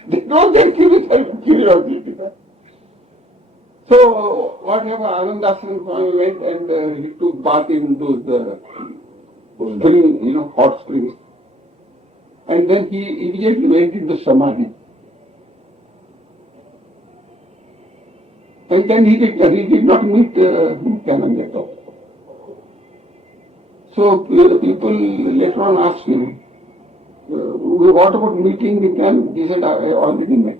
They don't get curiosity. So whatever Anandasam Swami went and he took bath in those spring, hot springs. And then he immediately went into Samadhi. And then he did not meet Canon at all. So people later on asked him, what about meeting the Canon? He said, I already met.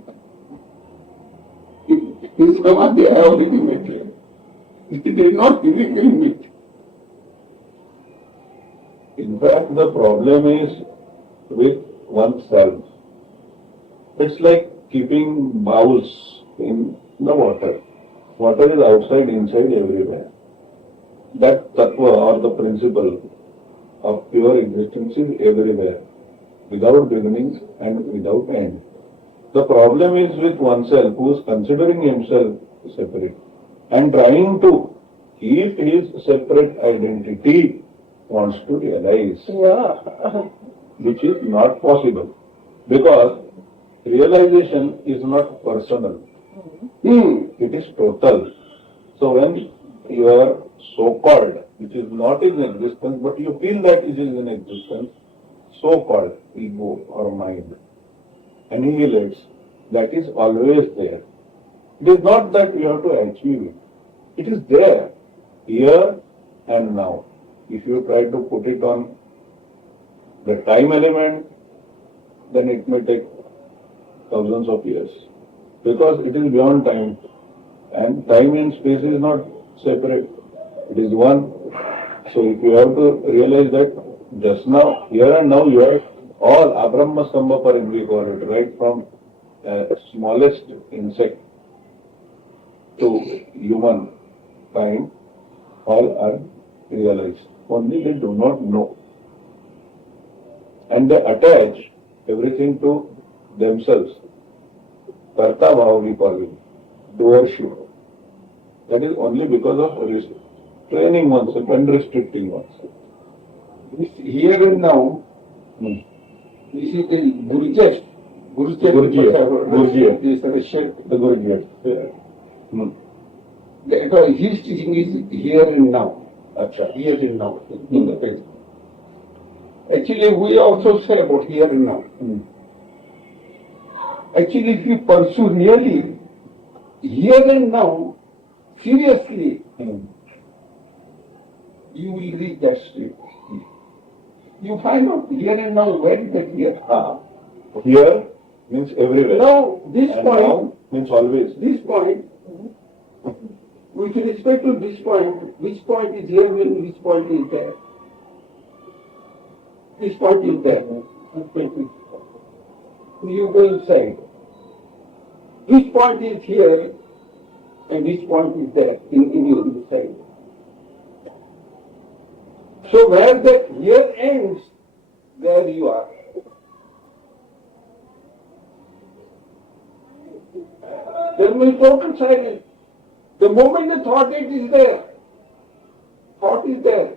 In Samadhi, I already met him. He did not physically meet. In fact, the problem is with oneself. It's like keeping bowls in the water. Water is outside, inside, everywhere. That tattva or the principle of pure existence is everywhere, without beginning and without end. The problem is with oneself who is considering himself separate and trying to keep his separate identity wants to realize, which is not possible, because realization is not personal. It is total. So when you are so-called, which is not in existence, but you feel that it is in existence, so-called ego or mind, annihilates, that is always there. It is not that you have to achieve it. It is there, here and now. If you try to put it on the time element, then it may take thousands of years, because it is beyond time, and time and space is not separate, it is one. So if you have to realize that just now, here and now, you are all Abrahma Sambha Parim, we call it, right from smallest insect to human kind, all are realized. Only they do not know. And they attach everything to themselves. Karta bhava we call it, doership. That is only because of training oneself and restricting oneself. Here and now, this is the Gurjet. Gurjet. This is the Shek. The Gurjet. Because his teaching is here and now. Here and now, in the present. Actually, we also say about here and now. Actually, if you pursue really here and now, seriously, you will reach that state. You find out here and now, where is that here? Here means everywhere. Now, this and point now means always. This point, with respect to this point, which point is here and which point is there? This point is there. You go inside. Which point is here and which point is there in your inside? So where the here ends, there you are. There will be total silence. The moment the thought is there, thought is there.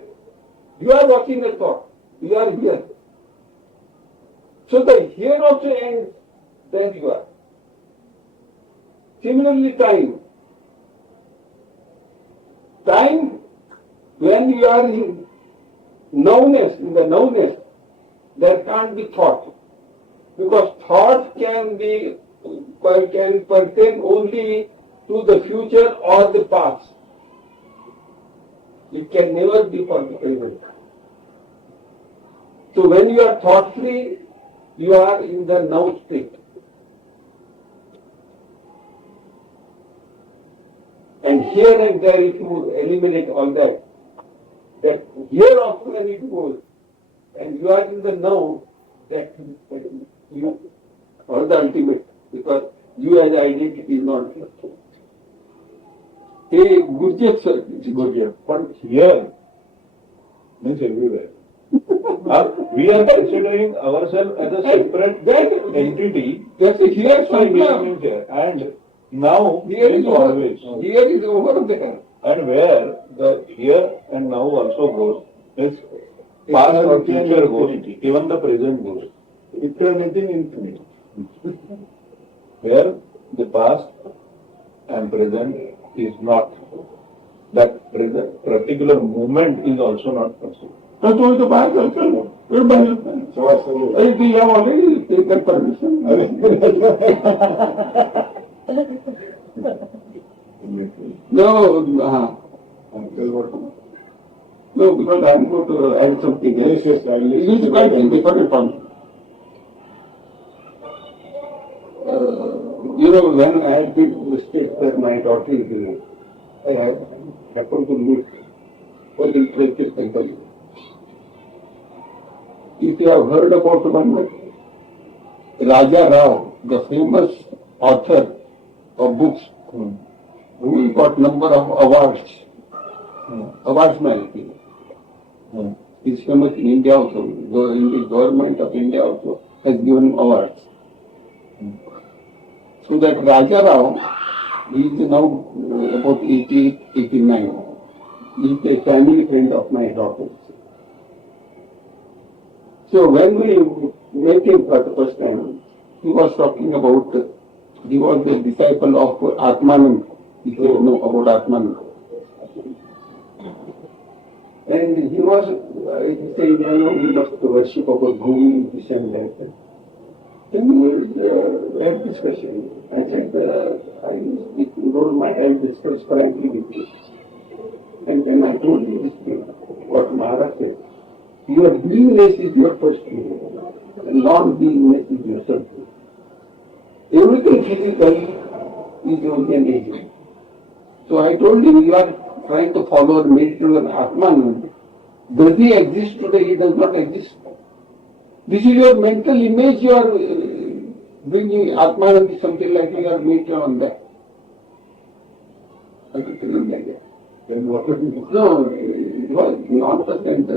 You are watching the thought. You are here. So the here also ends, there you are. Similarly, time. Time, when you are in nowness, there can't be thought. Because thought can pertain only to the future or the past. It can never be for the present. So when you are thought free, you are in the now state. And here and there, if you eliminate all that here also when it goes, and you are in the now, that you are the ultimate, because you as identity is not here. Hey, Gurjet sir, Gurjet. But here means everywhere. We are considering ourselves as a separate entity. That's a here somewhere. And now Here is always. Here is over there. And where the here and now also goes is past or future goes, even the present goes. Eternity infinite. Where the past and present is not. That present particular moment is also not possible. That's why the back also. We have already taken permission. No, no, because I'm going to add something else. Yes, I It is quite different from. When I had been to the States where my daughter is living, I had happened to meet one interesting temple. If you have heard about one Raja Rao, the famous author of books, who got number of awards, awards man. He's famous in India also. The government of India also has given awards. So that Raja Rao, he is now about 88, 89. He is a family friend of my daughter. So when we met him for the first time, he was talking about, he was the disciple of Atmanand. If you know about Atmanand. And he was, he said, we must worship our Guru, this and that. Then we had discussion. I said, if you don't mind, I'll discuss frankly with you. And then I told him this thing, what Maharaj said. Your beingness is your first thing. Non-beingness is your second. Everything physical is only an agent. So I told him, you are trying to follow the meditation of Atman. Does he exist today? He does not exist. This is your mental image you are bringing. Atman is something like you are meditating on that. I could tell him like that. Then what will you do? No, it was nonsense.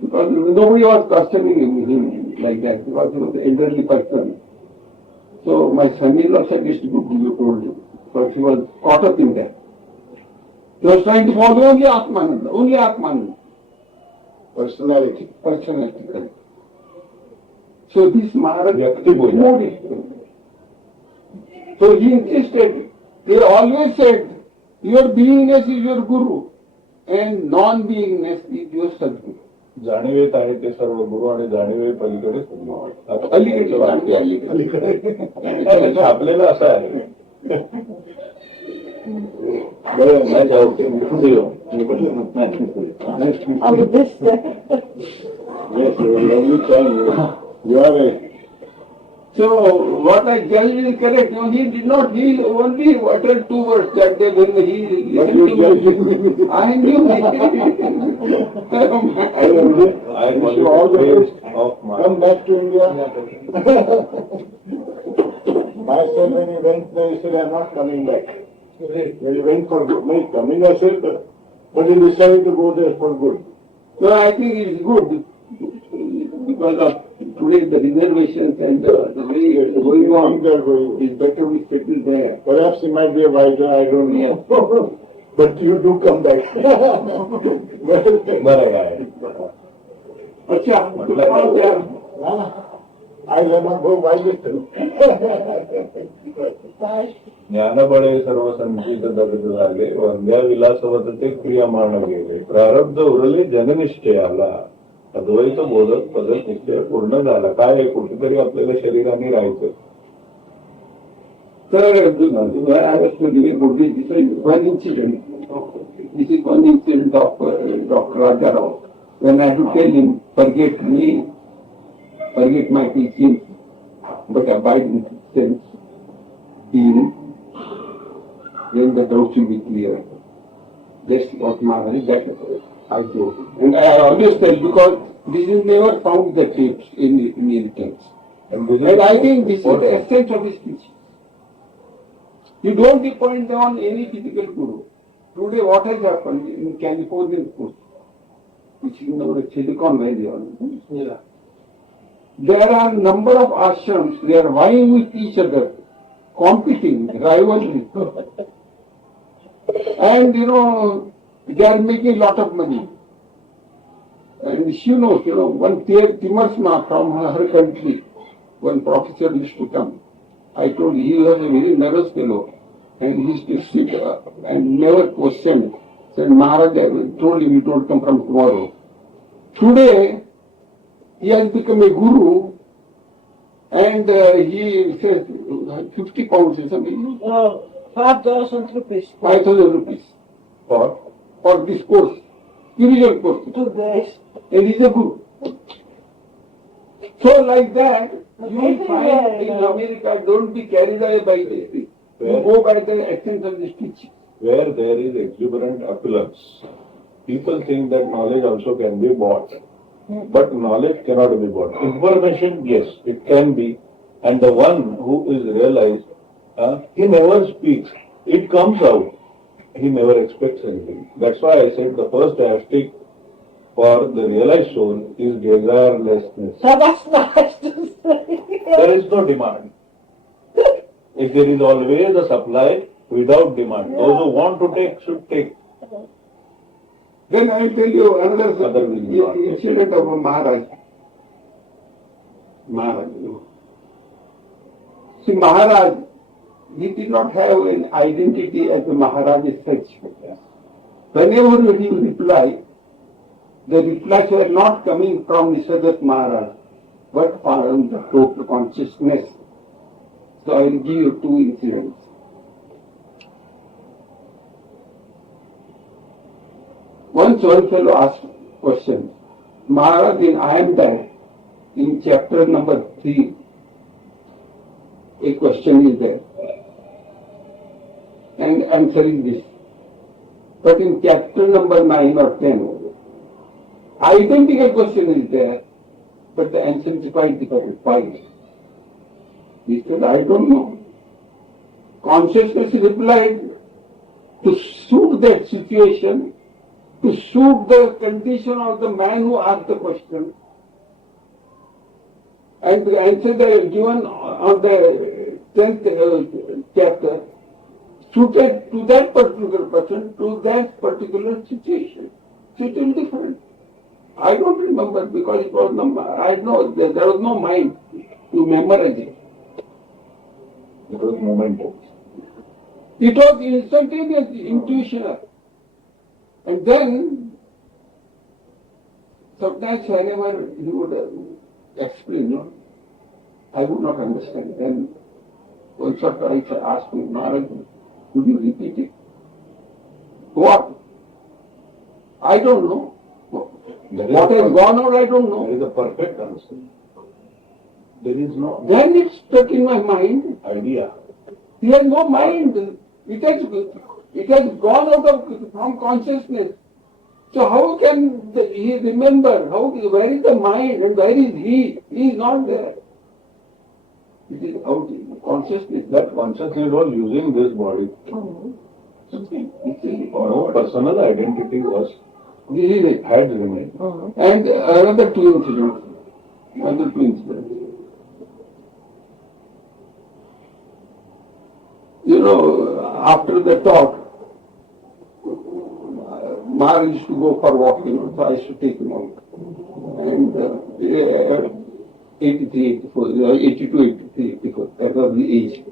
Because nobody was questioning him like that, because he was an elderly person. So my son-in-law said, it's good you told him, because he was caught up in that. He was trying to follow only Atmanand. Personality. Personality, correct. So this Maharaj moved it. So he insisted, they always said, your beingness is your Guru, and non-beingness is your Sadguru. जाणीवेत आहे ते सर्व गुरु आणि जाणीवे पलीकडे अलीकडे आपल्याला असं आहे You are right. So what I tell you is correct. No, he did not. He only uttered 2 words that day when he listened to me. I knew. I wish you all the best. Come back to India. My son, when he went there, he said, I'm not coming back. When he went for good, no, coming, I said, but he decided to go there for good. So I think it's good because of today the reservations and the way it's going on. It's better we settle there. Perhaps he might be a wiser, I don't know. But you do come back. बरं आहे I never go wiser. ज्ञानबळे सर्व संचित दगड झाले वंद्या विलासवत ते क्रियामाण गेले प्रारब्ध उरले जननिश्चयाला अद्वैत बोधक पदक निश्चय पूर्ण झाला काय आहे कुठेतरी आपल्याला शरीराने राहायचं Sir, I was to give one incident. This is one incident of Dr. Raja Rao. When I had to tell him, forget me, forget my teaching, but abide in sense, being, then the doubt will be clear. That's what Maharaj, that I told. And I always tell, because this is never found the tapes in any text. And I think this is the essence of his teaching. You don't depend on any physical guru. Today what has happened in Californian schools? which is known as Silicon Valley. Yeah. There are number of ashrams, they are vying with each other, competing, rivalry. And they are making lot of money. And she knows, one Timersma from her country, one professor used to come. I told he was a very nervous fellow. And he used to sit and never questioned. Said, Maharaj, I told him you don't come from tomorrow. Today, he has become a guru and he says 50 pounds or something. 5,000 rupees. 5,000 rupees for this course, spiritual course. 2 days. And he's a guru. So like that, you will find in America, don't be carried away by this thing. You go by the essence of this teaching. Where there is exuberant opulence, people think that knowledge also can be bought. But knowledge cannot be bought. Information, yes, it can be. And the one who is realized, he never speaks. It comes out. He never expects anything. That's why I said the first hashtag for the realized soul is desirelessness. So that's nice to say. There is no demand. If there is always a supply without demand, those who want to take should take. Then I will tell you another Other will not. incident of a Maharaj. See, Maharaj, he did not have an identity as a Maharaj as such. Whenever he replied, the replies were not coming from Nisargadatta Maharaj, but from the total consciousness. So I will give you two incidents. Once one fellow asked a question, Maharaj, in I Am There, in chapter number 3, a question is there, and answer is this. But in chapter number 9 or 10, identical question is there, but the answer is quite different. Why? He said, I don't know. Consciousness replied to suit that situation, to suit the condition of the man who asked the question. And the answer they given on the 10th chapter suited to that particular person, to that particular situation. So it is different. I don't remember because it was no, I know there was no mind to memorize it. It was momentum. It was instantaneous intuition. And then, sometimes whenever he would explain, I would not understand. Then once or twice I asked him, Maharaj, could you repeat it? What? I don't know. What has gone out, I don't know. There is a perfect answer. There is no Then it stuck in my mind. idea. He has no mind. It has gone out of from consciousness. So how can he remember? Where is the mind and where is he? He is not there. It is out in consciousness. That consciousness was using this body. No personal identity was had remained. And another two incidents. After the talk, Maharaj used to go for walking, so I used to take him out. And 83, 84, 82, 83, 84, that was the age.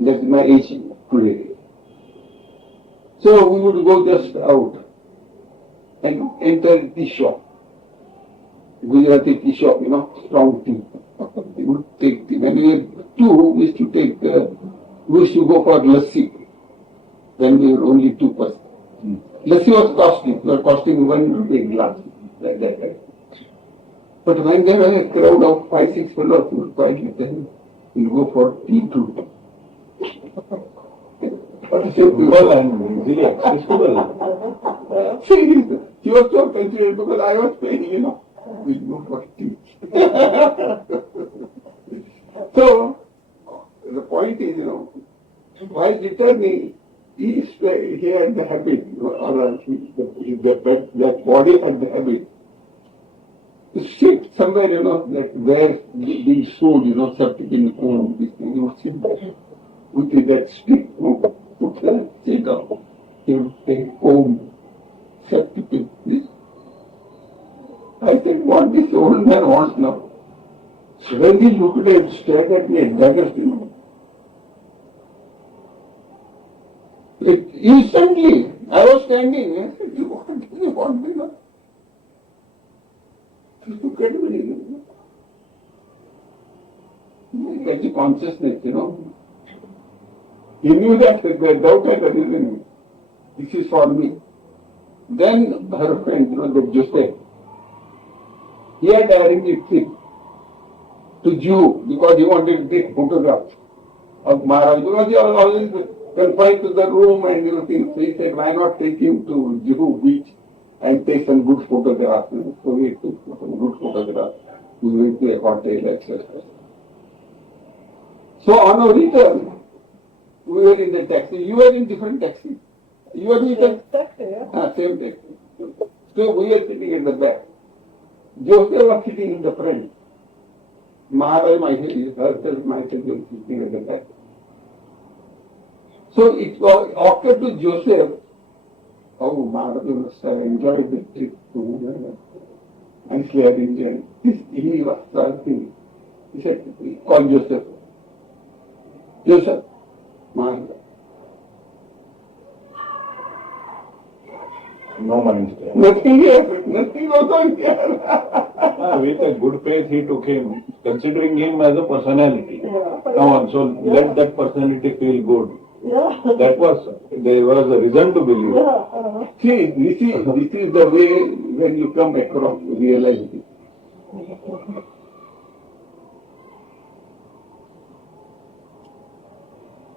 That's my age today. So we would go just out and enter the shop. Gujarati tea shop, strong tea. We would take tea. When we were two, we used to go for lassi. When we were only 2 persons. Lassi was costly. It was costing 1 rupee glass. Like that. But when there was a crowd of 5-6 fellows, we would quietly tell them, we'll go for tea too. Simple and easily accessible. See, he was so considerate because I was paying, we'll go for tea. So, the point is, while returning, he had the habit, or that body had the habit to sit somewhere, that where being sold, septic in the home, he would sit there with that stick, put the stick up, he would take home, septic in this. I said, what this old man wants now? So when he looked at it, stared at me and daggers, Instantly, I was standing. I said, what do you want me now? Look at me. That's the consciousness, He knew that the doubt had arisen in me. This is for me. Then her friend, the Joseph, he had arranged a trip to Jew because he wanted to take photographs of Maharaj. Because he was always confined to the room and things. So he said, why not take him to Juhu beach and take some good photographs? So we took some good photographs. We went to a hotel, etc. So on our return, we were in the taxi. You were in different taxi. You were in the taxi, yeah. Same taxi. So we were sitting in the back. Joseph was sitting in the front. Maharaj, myself, were sitting in the back. So it was offered to Joseph, oh, Maharaj must have enjoyed the trip too. And he had enjoyed. He was asking. He said, call Joseph. Joseph, Maharaj. No money there. Nothing here. Nothing was on here. With a good faith he took him, considering him as a personality. Yeah. Come on, so let that personality feel good. Yeah. There was a reason to believe. Yeah. See, this is the way when you come across reality.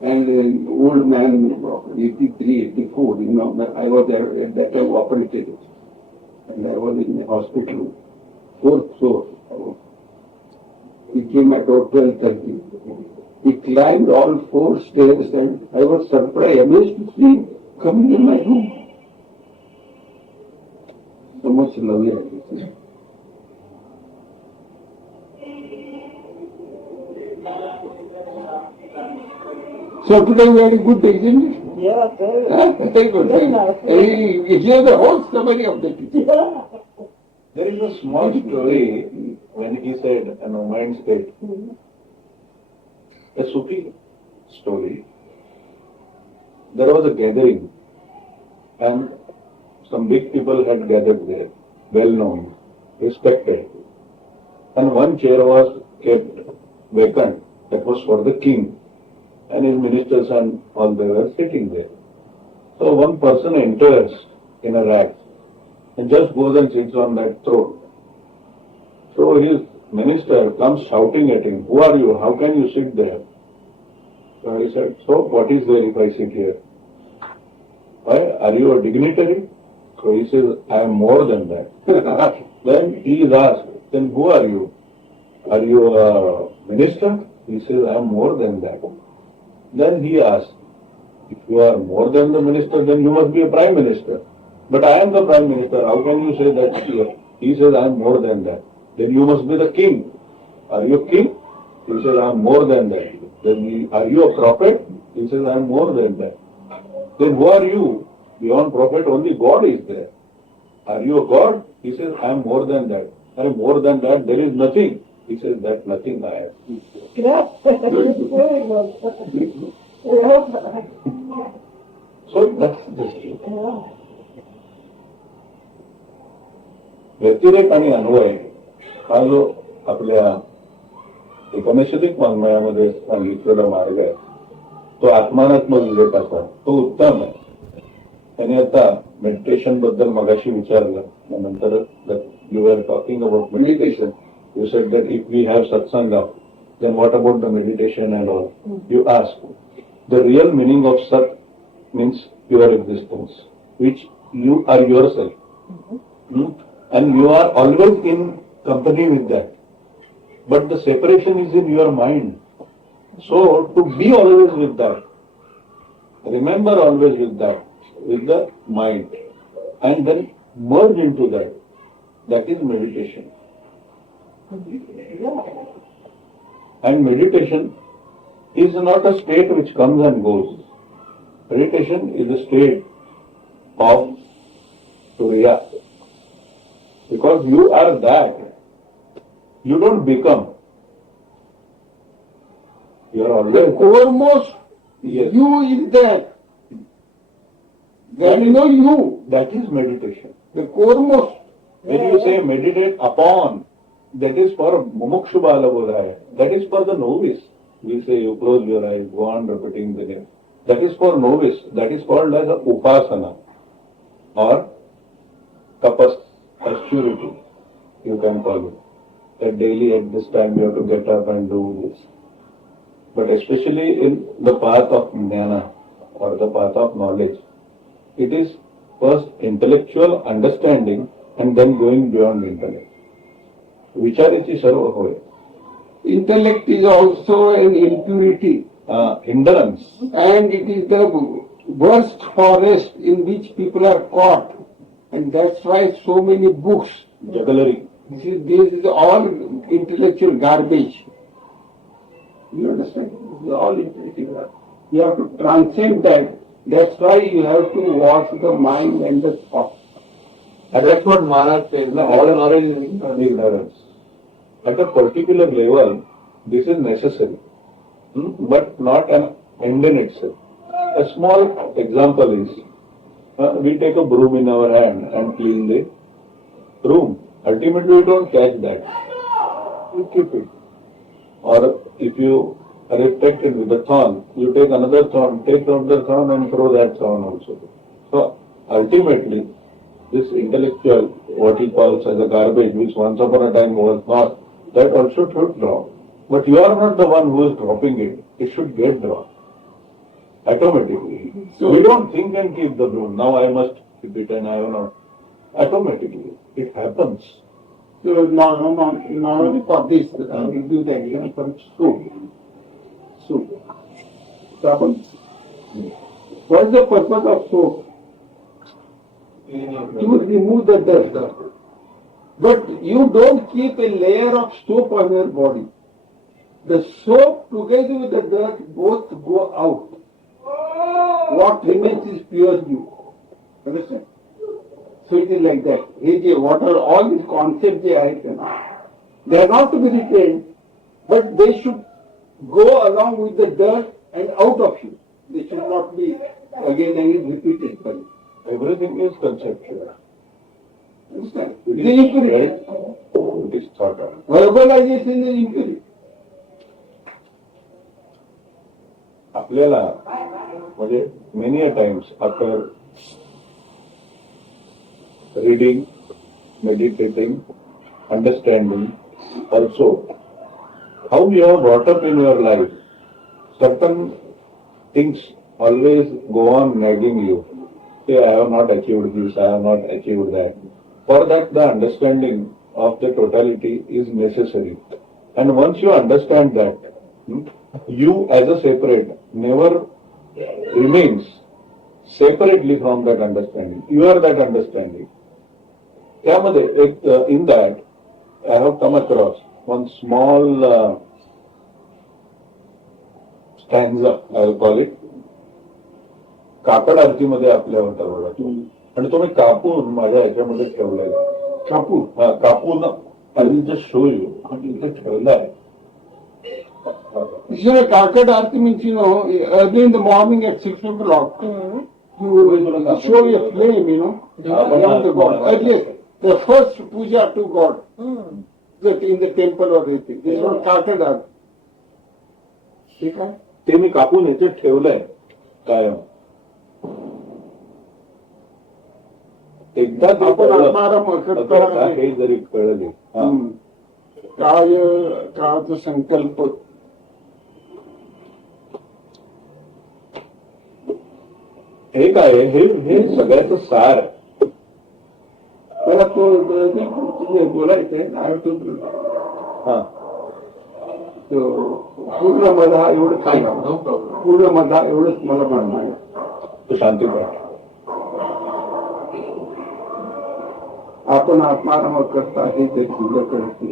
And an old man, 83, 84, I was there at that time operated. And I was in the hospital, 4th floor. He came at about 12:30. He climbed all 4 stairs and I was surprised, amazed to see him coming in my room. So much love here. So today we had a good day, didn't we? Yeah, Very good. Very nice. Hear the whole summary of the teaching. yeah. There is a small story when he said, mind state. A Sufi story. There was a gathering and some big people had gathered there, well known, respected. And one chair was kept vacant, that was for the king. And his ministers and all they were sitting there. So one person enters in a rack and just goes and sits on that throne. So his minister comes shouting at him, who are you? How can you sit there? So he said, so what is there if I sit here? Why? Are you a dignitary? So he says, I am more than that. Then he is asked, then who are you? Are you a minister? He says, I am more than that. Then he asked, if you are more than the minister, then you must be a prime minister. But I am the prime minister. How can you say that? He says, I am more than that. Then you must be the king. Are you a king? He says, I am more than that. Then are you a prophet? He says, I am more than that. Then who are you? Beyond prophet, only God is there. Are you a God? He says, I am more than that. I am more than that. There is nothing. He says, that nothing I am. Yeah. Very good. Yeah. So that's the thing. Yeah. व्यतिरेक आणि अन्वय हा जो आपल्या उपनिषदिक वाङ्मयामध्ये सांगितलेला मार्ग आहे तो आत्मानात्म विवेकाचा तो उत्तम आहे. त्याने आता मेडिटेशन बद्दल मगाशी विचारलं नंतर you are talking about meditation. You said that if we have satsanga, then what about the meditation and all? You ask. The real meaning of sat means pure existence, which you are yourself. And you are always in company with that. But the separation is in your mind. So, to be always with that, remember always with that, with the mind, and then merge into that. That is meditation. And meditation is not a state which comes and goes. Meditation is a state of Turiya. Because you are that. You don't become. You are The always. foremost Yes. you is there. There is no you. That is meditation. The foremost. When you say meditate upon, that is for Mumukshu Bala bola hai. That is for the novice. We say you close your eyes, go on repeating the name. That is for novice. That is called as a upasana or tapas, austerity, you can call it. That daily at this time you have to get up and do this. But especially in the path of jnana or the path of knowledge, it is first intellectual understanding and then going beyond intellect. Vicharichi sarva hoye. Intellect is also an impurity. Hindrance. And it is the worst forest in which people are caught. And that's why so many books. Jugglery. This is all intellectual garbage. You understand? This is all intellectual garbage. You have to transcend that. That's why you have to wash the mind and the thought. And that's what Maharaj says, no? All knowledge is Ignorance. At a particular level, this is necessary, but not an end in itself. A small example is, we take a broom in our hand and clean the room. Ultimately, we don't catch that. We keep it. Or if you are affected with a thorn, you take another thorn, take another thorn and throw that thorn also. So, ultimately, this intellectual, what he calls as a garbage, which once upon a time was not, that also should drop. But you are not the one who is dropping it. It should get dropped automatically. So we don't think and keep the broom. Now I must keep it and I will not. Automatically, it happens. So not only for this, I will do the example soup. Sabun. What is the purpose of soap? To remove the dust. But you don't keep a layer of soap on your body. The soap together with the dirt both go out. What remains is pure you. Understand? So it is like that. What are all these concepts they are not to be retained, but they should go along with the dirt and out of you. They should not be again and again repeated. Everything is conceptual. Understand? It The impurity. It is thought of. Verbalization is impurity. आपल्याला म्हणजे many a times after reading, meditating, understanding, also how you have brought up in your life, certain things always go on nagging you. Say, I have not achieved this, I have not achieved that. For that, the understanding of the totality is necessary. And once you understand that, you as a separate never remains separately from that understanding. You are that understanding. In that, I have come across one small stanza, I will call it. काकड आरतीमध्ये आपल्या होता बघा तो. आणि तो मी कापून माझ्या ह्याच्यामध्ये ठेवलेला. कापून आणि जस्ट शो यू इथे ठेवलाय. Kakad Arti means, early in the morning at 6 o'clock, you show your flame, around the God. Earlier, the first puja to God, in the temple or anything. This is what Kakad Arti. ठीक आहे? ते मी कापून याच्यात ठेवलंय कायम. एकदा आपण आत्माराम हे जरी कळले काळाचा संकल्प हे काय हे सगळ्याचं सार. मला तो बोलायचंय पूर्ण मधा एवढंच सांगा. पूर्ण मधा एवढंच मला म्हणणं आहे. तो शांति पाठ आपण आत्माराम करता हे ते पूजा करते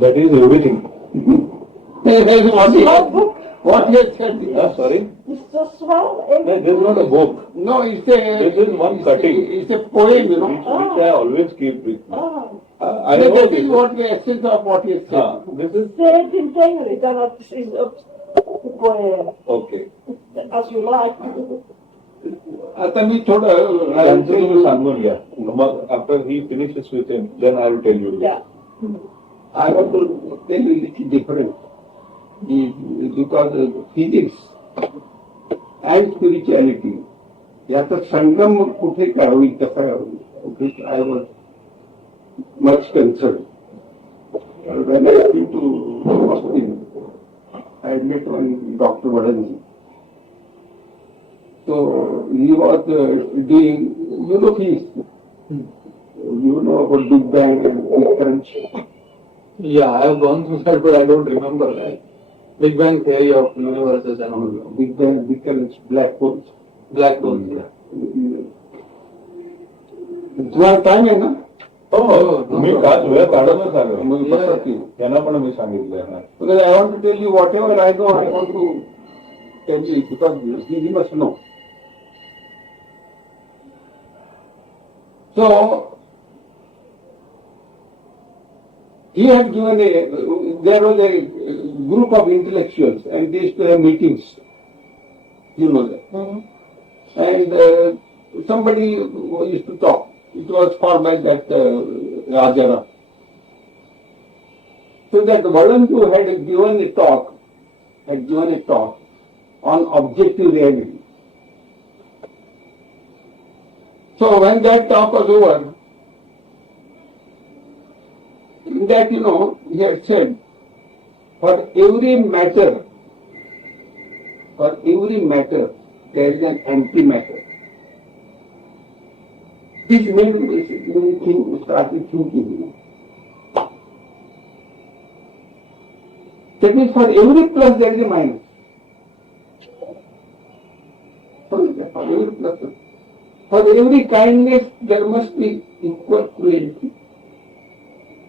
that is everything. Small book. What he has said. Sorry? It's so small. No, this is not a book. No, it's a. This is one cutting. It's a poem, you know. Which I always keep with me. Oh. I No, know that this is what the essence of what he has said. This is Say it in English, and okay. as you like. आता मी थोडं त्यांचं तुम्ही सांगून घ्या. मग after he finishes with him, then I will tell you. Yeah. I want to tell you little different. Because physics and spirituality याचा संगम कुठे काय होईल कसा होईल I was much concerned. When I came to Austin, I met one Dr. Vadanji. So he was doing, physics. You know about Big Bang and Big Crunch. Yeah, I have gone through that, but I don't remember that. Big Bang theory of universes and all. Big Bang, Big Crunch, black holes. Black holes, yeah. तुम्हाला time आहे ना हो मी काच वेळ काढूनच आलो. मग बसा की. त्यांना पण मी सांगितलं ना. Because I want to tell you whatever I know, I want to tell you because he must know. So he had given there was a group of intellectuals and they used to have meetings. You know that. Mm-hmm. And somebody used to talk. It was far back that Rajara. So that Vadanju had given a talk on objective reality. So when that talk was over, in that, he had said, for every matter, there is an antimatter. This made me started thinking. That means for every plus there is a minus. For every plus. For every kindness there must be equal cruelty.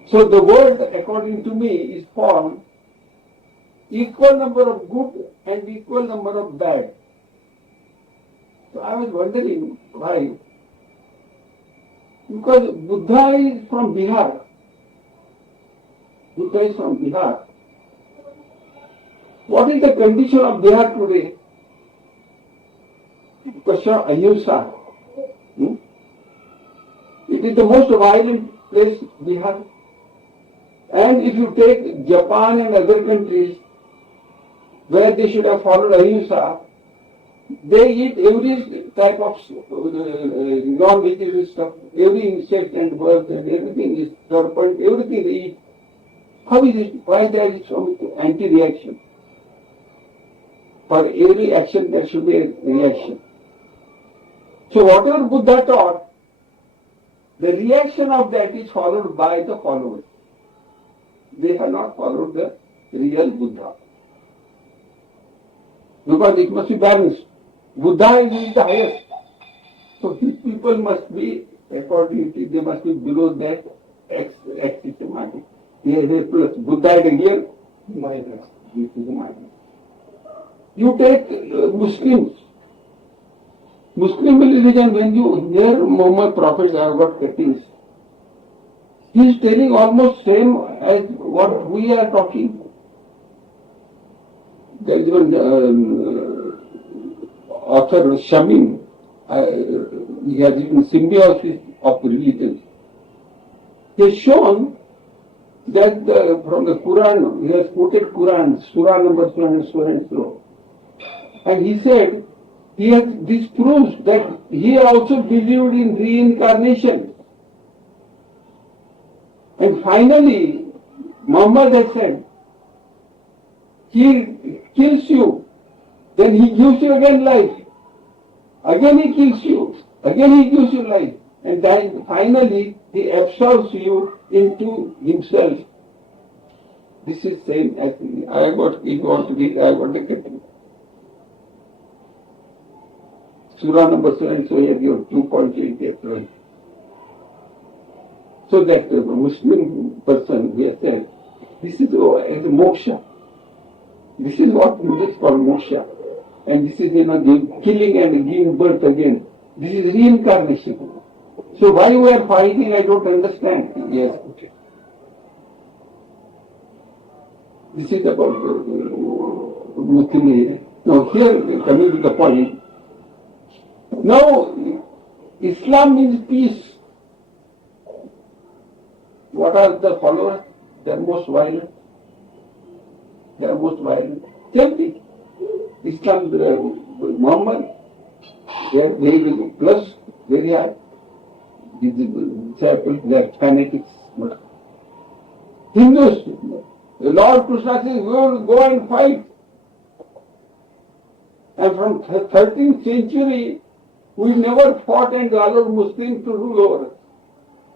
So the world, according to me, is formed equal number of good and equal number of bad. So I was wondering why. Because Buddha is from Bihar. What is the condition of Bihar today? Question of ahimsa. It is the most violent place, Bihar. And if you take Japan and other countries where they should have followed ahimsa, they eat every type of non-vegetarian stuff, every insect and bird and everything is serpent, everything they eat. How is it? Why there is so much anti-reaction? For every action there should be a reaction. So whatever Buddha taught, the reaction of that is followed by the followers. They have not followed the real Buddha. Because it must be balanced. Buddha is the highest. So his people must be, according to, they must be below that X systematic. Here plus Buddha is here, minus. This is a minus. You take Muslims. Muslim religion, when you hear Muhammad Prophet have got cuttings, he is telling almost same as what we are talking. There is one author Shamin, he has written Symbiosis of Religions. he has shown that from the Quran, he has quoted Quran, Surah number so and so and so. And he said, this proves that he also believed in reincarnation. And finally, Muhammad has said, he kills you, then he gives you again life. Again he kills you, again he gives you life. And then finally he absorbs you into himself. This is same as I got a kitten. Surah number so and so, here you have 2.8. So that the Muslim person, we have said, this is as a moksha. This is what is called moksha. And this is, killing and giving birth again. This is reincarnation. So why we are fighting, I don't understand. Yes. Okay. This is about Muslim. Now here, coming to the point. Now, Islam means peace. What are the followers? They are most violent. They are most violent. Tell me. Islam, Muhammad, they are very plus, very high. The disciples, they are fanatics. Hindus, the Lord Krishna says, we will go and fight. And from 13th century, we never fought and allowed Muslims to rule over us.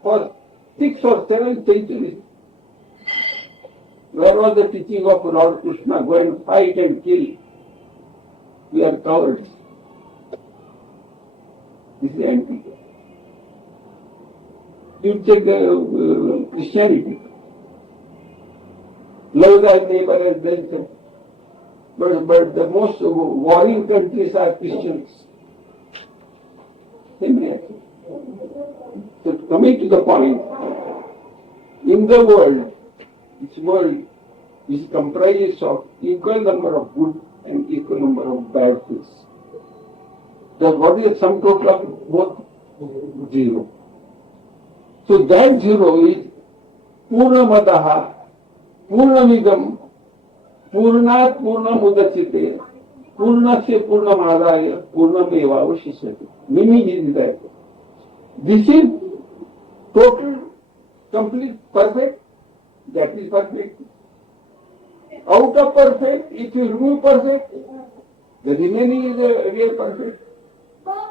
For 6 or 7 centuries. Where was the teaching of Lord Krishna? Go and fight and kill. We are cowards. This is empty. You take Christianity. Love thy neighbor as thyself. But the most warring countries are Christians. Same reaction. So coming to the point, in the world, this world is comprised of equal number of good and equal number of bad things. So what is the sum total of both? 0. So that 0 is Purnamadaha, Purnamidam, Purnat Purnamudachite, Purnasya Purnamadaya, Purnameva Vashishyate. Meaning is that this is total, complete, perfect. That is perfect. Out of perfect, if you remove perfect, the remaining is a real perfect.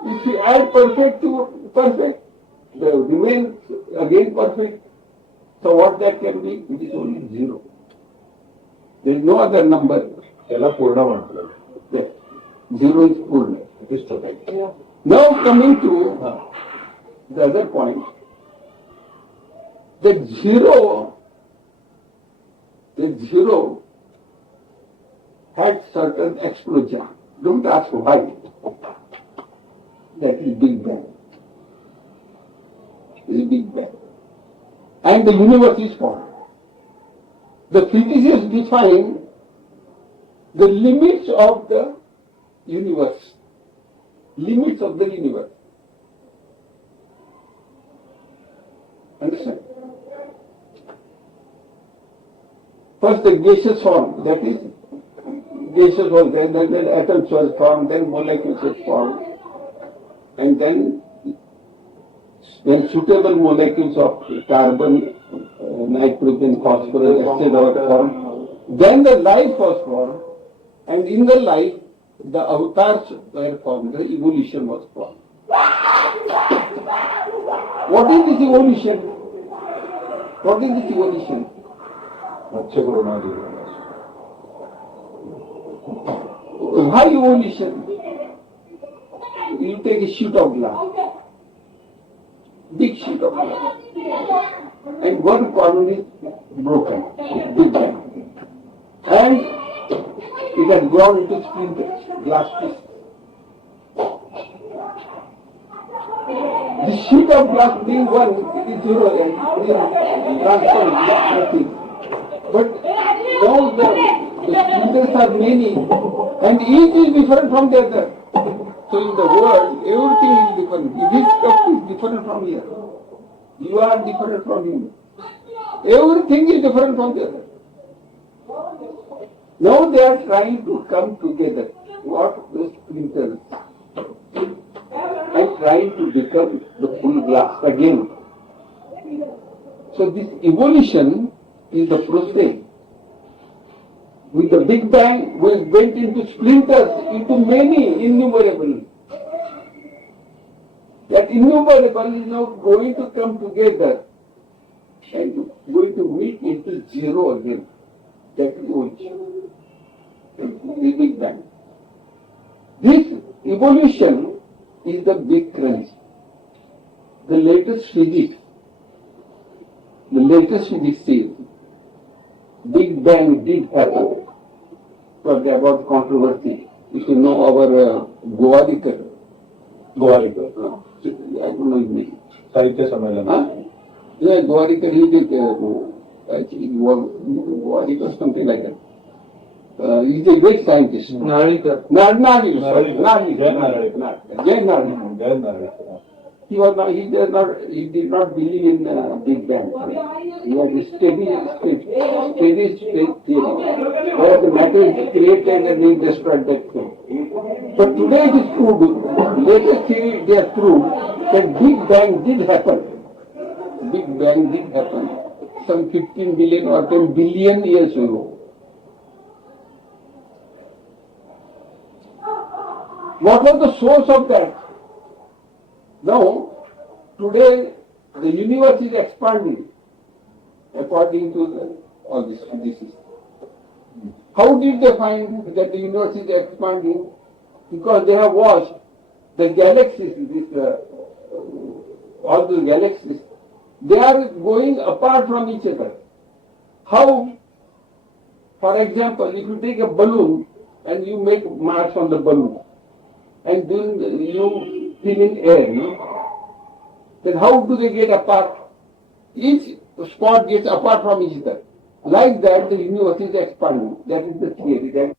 If you add perfect to perfect, the remains again perfect. So what that can be? It is only 0. There is no other number. Yala Purna Mantala. Yes. 0 is Purna. It is perfect. Now coming to the other point. The 0 had certain explosion. Don't ask why. That is Big Bang. It is Big Bang. And the universe is formed. The physicists define the limits of the universe. Limits of the universe. Understand? First the gaseous form, that is, gaseous was there, then atoms were formed, then molecules were formed, and then when suitable molecules of carbon, nitrogen, phosphorus, etc. were formed, then the life was formed, and in the life, the avatars were formed, the evolution was formed. What is this evolution? What is this evolution? Why evolution? You take a sheet of glass, big sheet of glass, and one corner is broken, big bang, and it has grown into splinters, glass pieces. The sheet of glass being one, it is 0 and transparent, nothing. But now the splinters are many, and each is different from the other. So in the world, everything is different. This cup is different from here. You are different from him. Everything is different from the other. Now they are trying to come together. What the splinters and trying to become the full glass again. So this evolution is the process. With the Big Bang, we went into splinters, into many innumerable. That innumerable is now going to come together and going to meet into zero again. That is evolution. The Big Bang. This evolution is the big crunch. The latest physics says Big Bang did happen. Forget about controversy. If you know our Goadikar. Goalika. I don't know his name. Sahitya Sammelan. Yeah, Goadikar, he did, actually, Goadikar, something like that. He's a great scientist. Narikar. He did not believe in Big Bang. He had a steady state theory, where the matter is created and is destroyed that thing. But today it is proved, latest theory they have proved that Big Bang did happen. Big Bang did happen some 15 billion or 10 billion years ago. What was the source of that? Now, today the universe is expanding according to all this. How did they find that the universe is expanding? Because they have watched the galaxies, all the galaxies, they are going apart from each other. How? For example, if you take a balloon and you make marks on the balloon, and then you fill in air, then how do they get apart? Each spot gets apart from each other. Like that, the universe is expanding. That is the theory.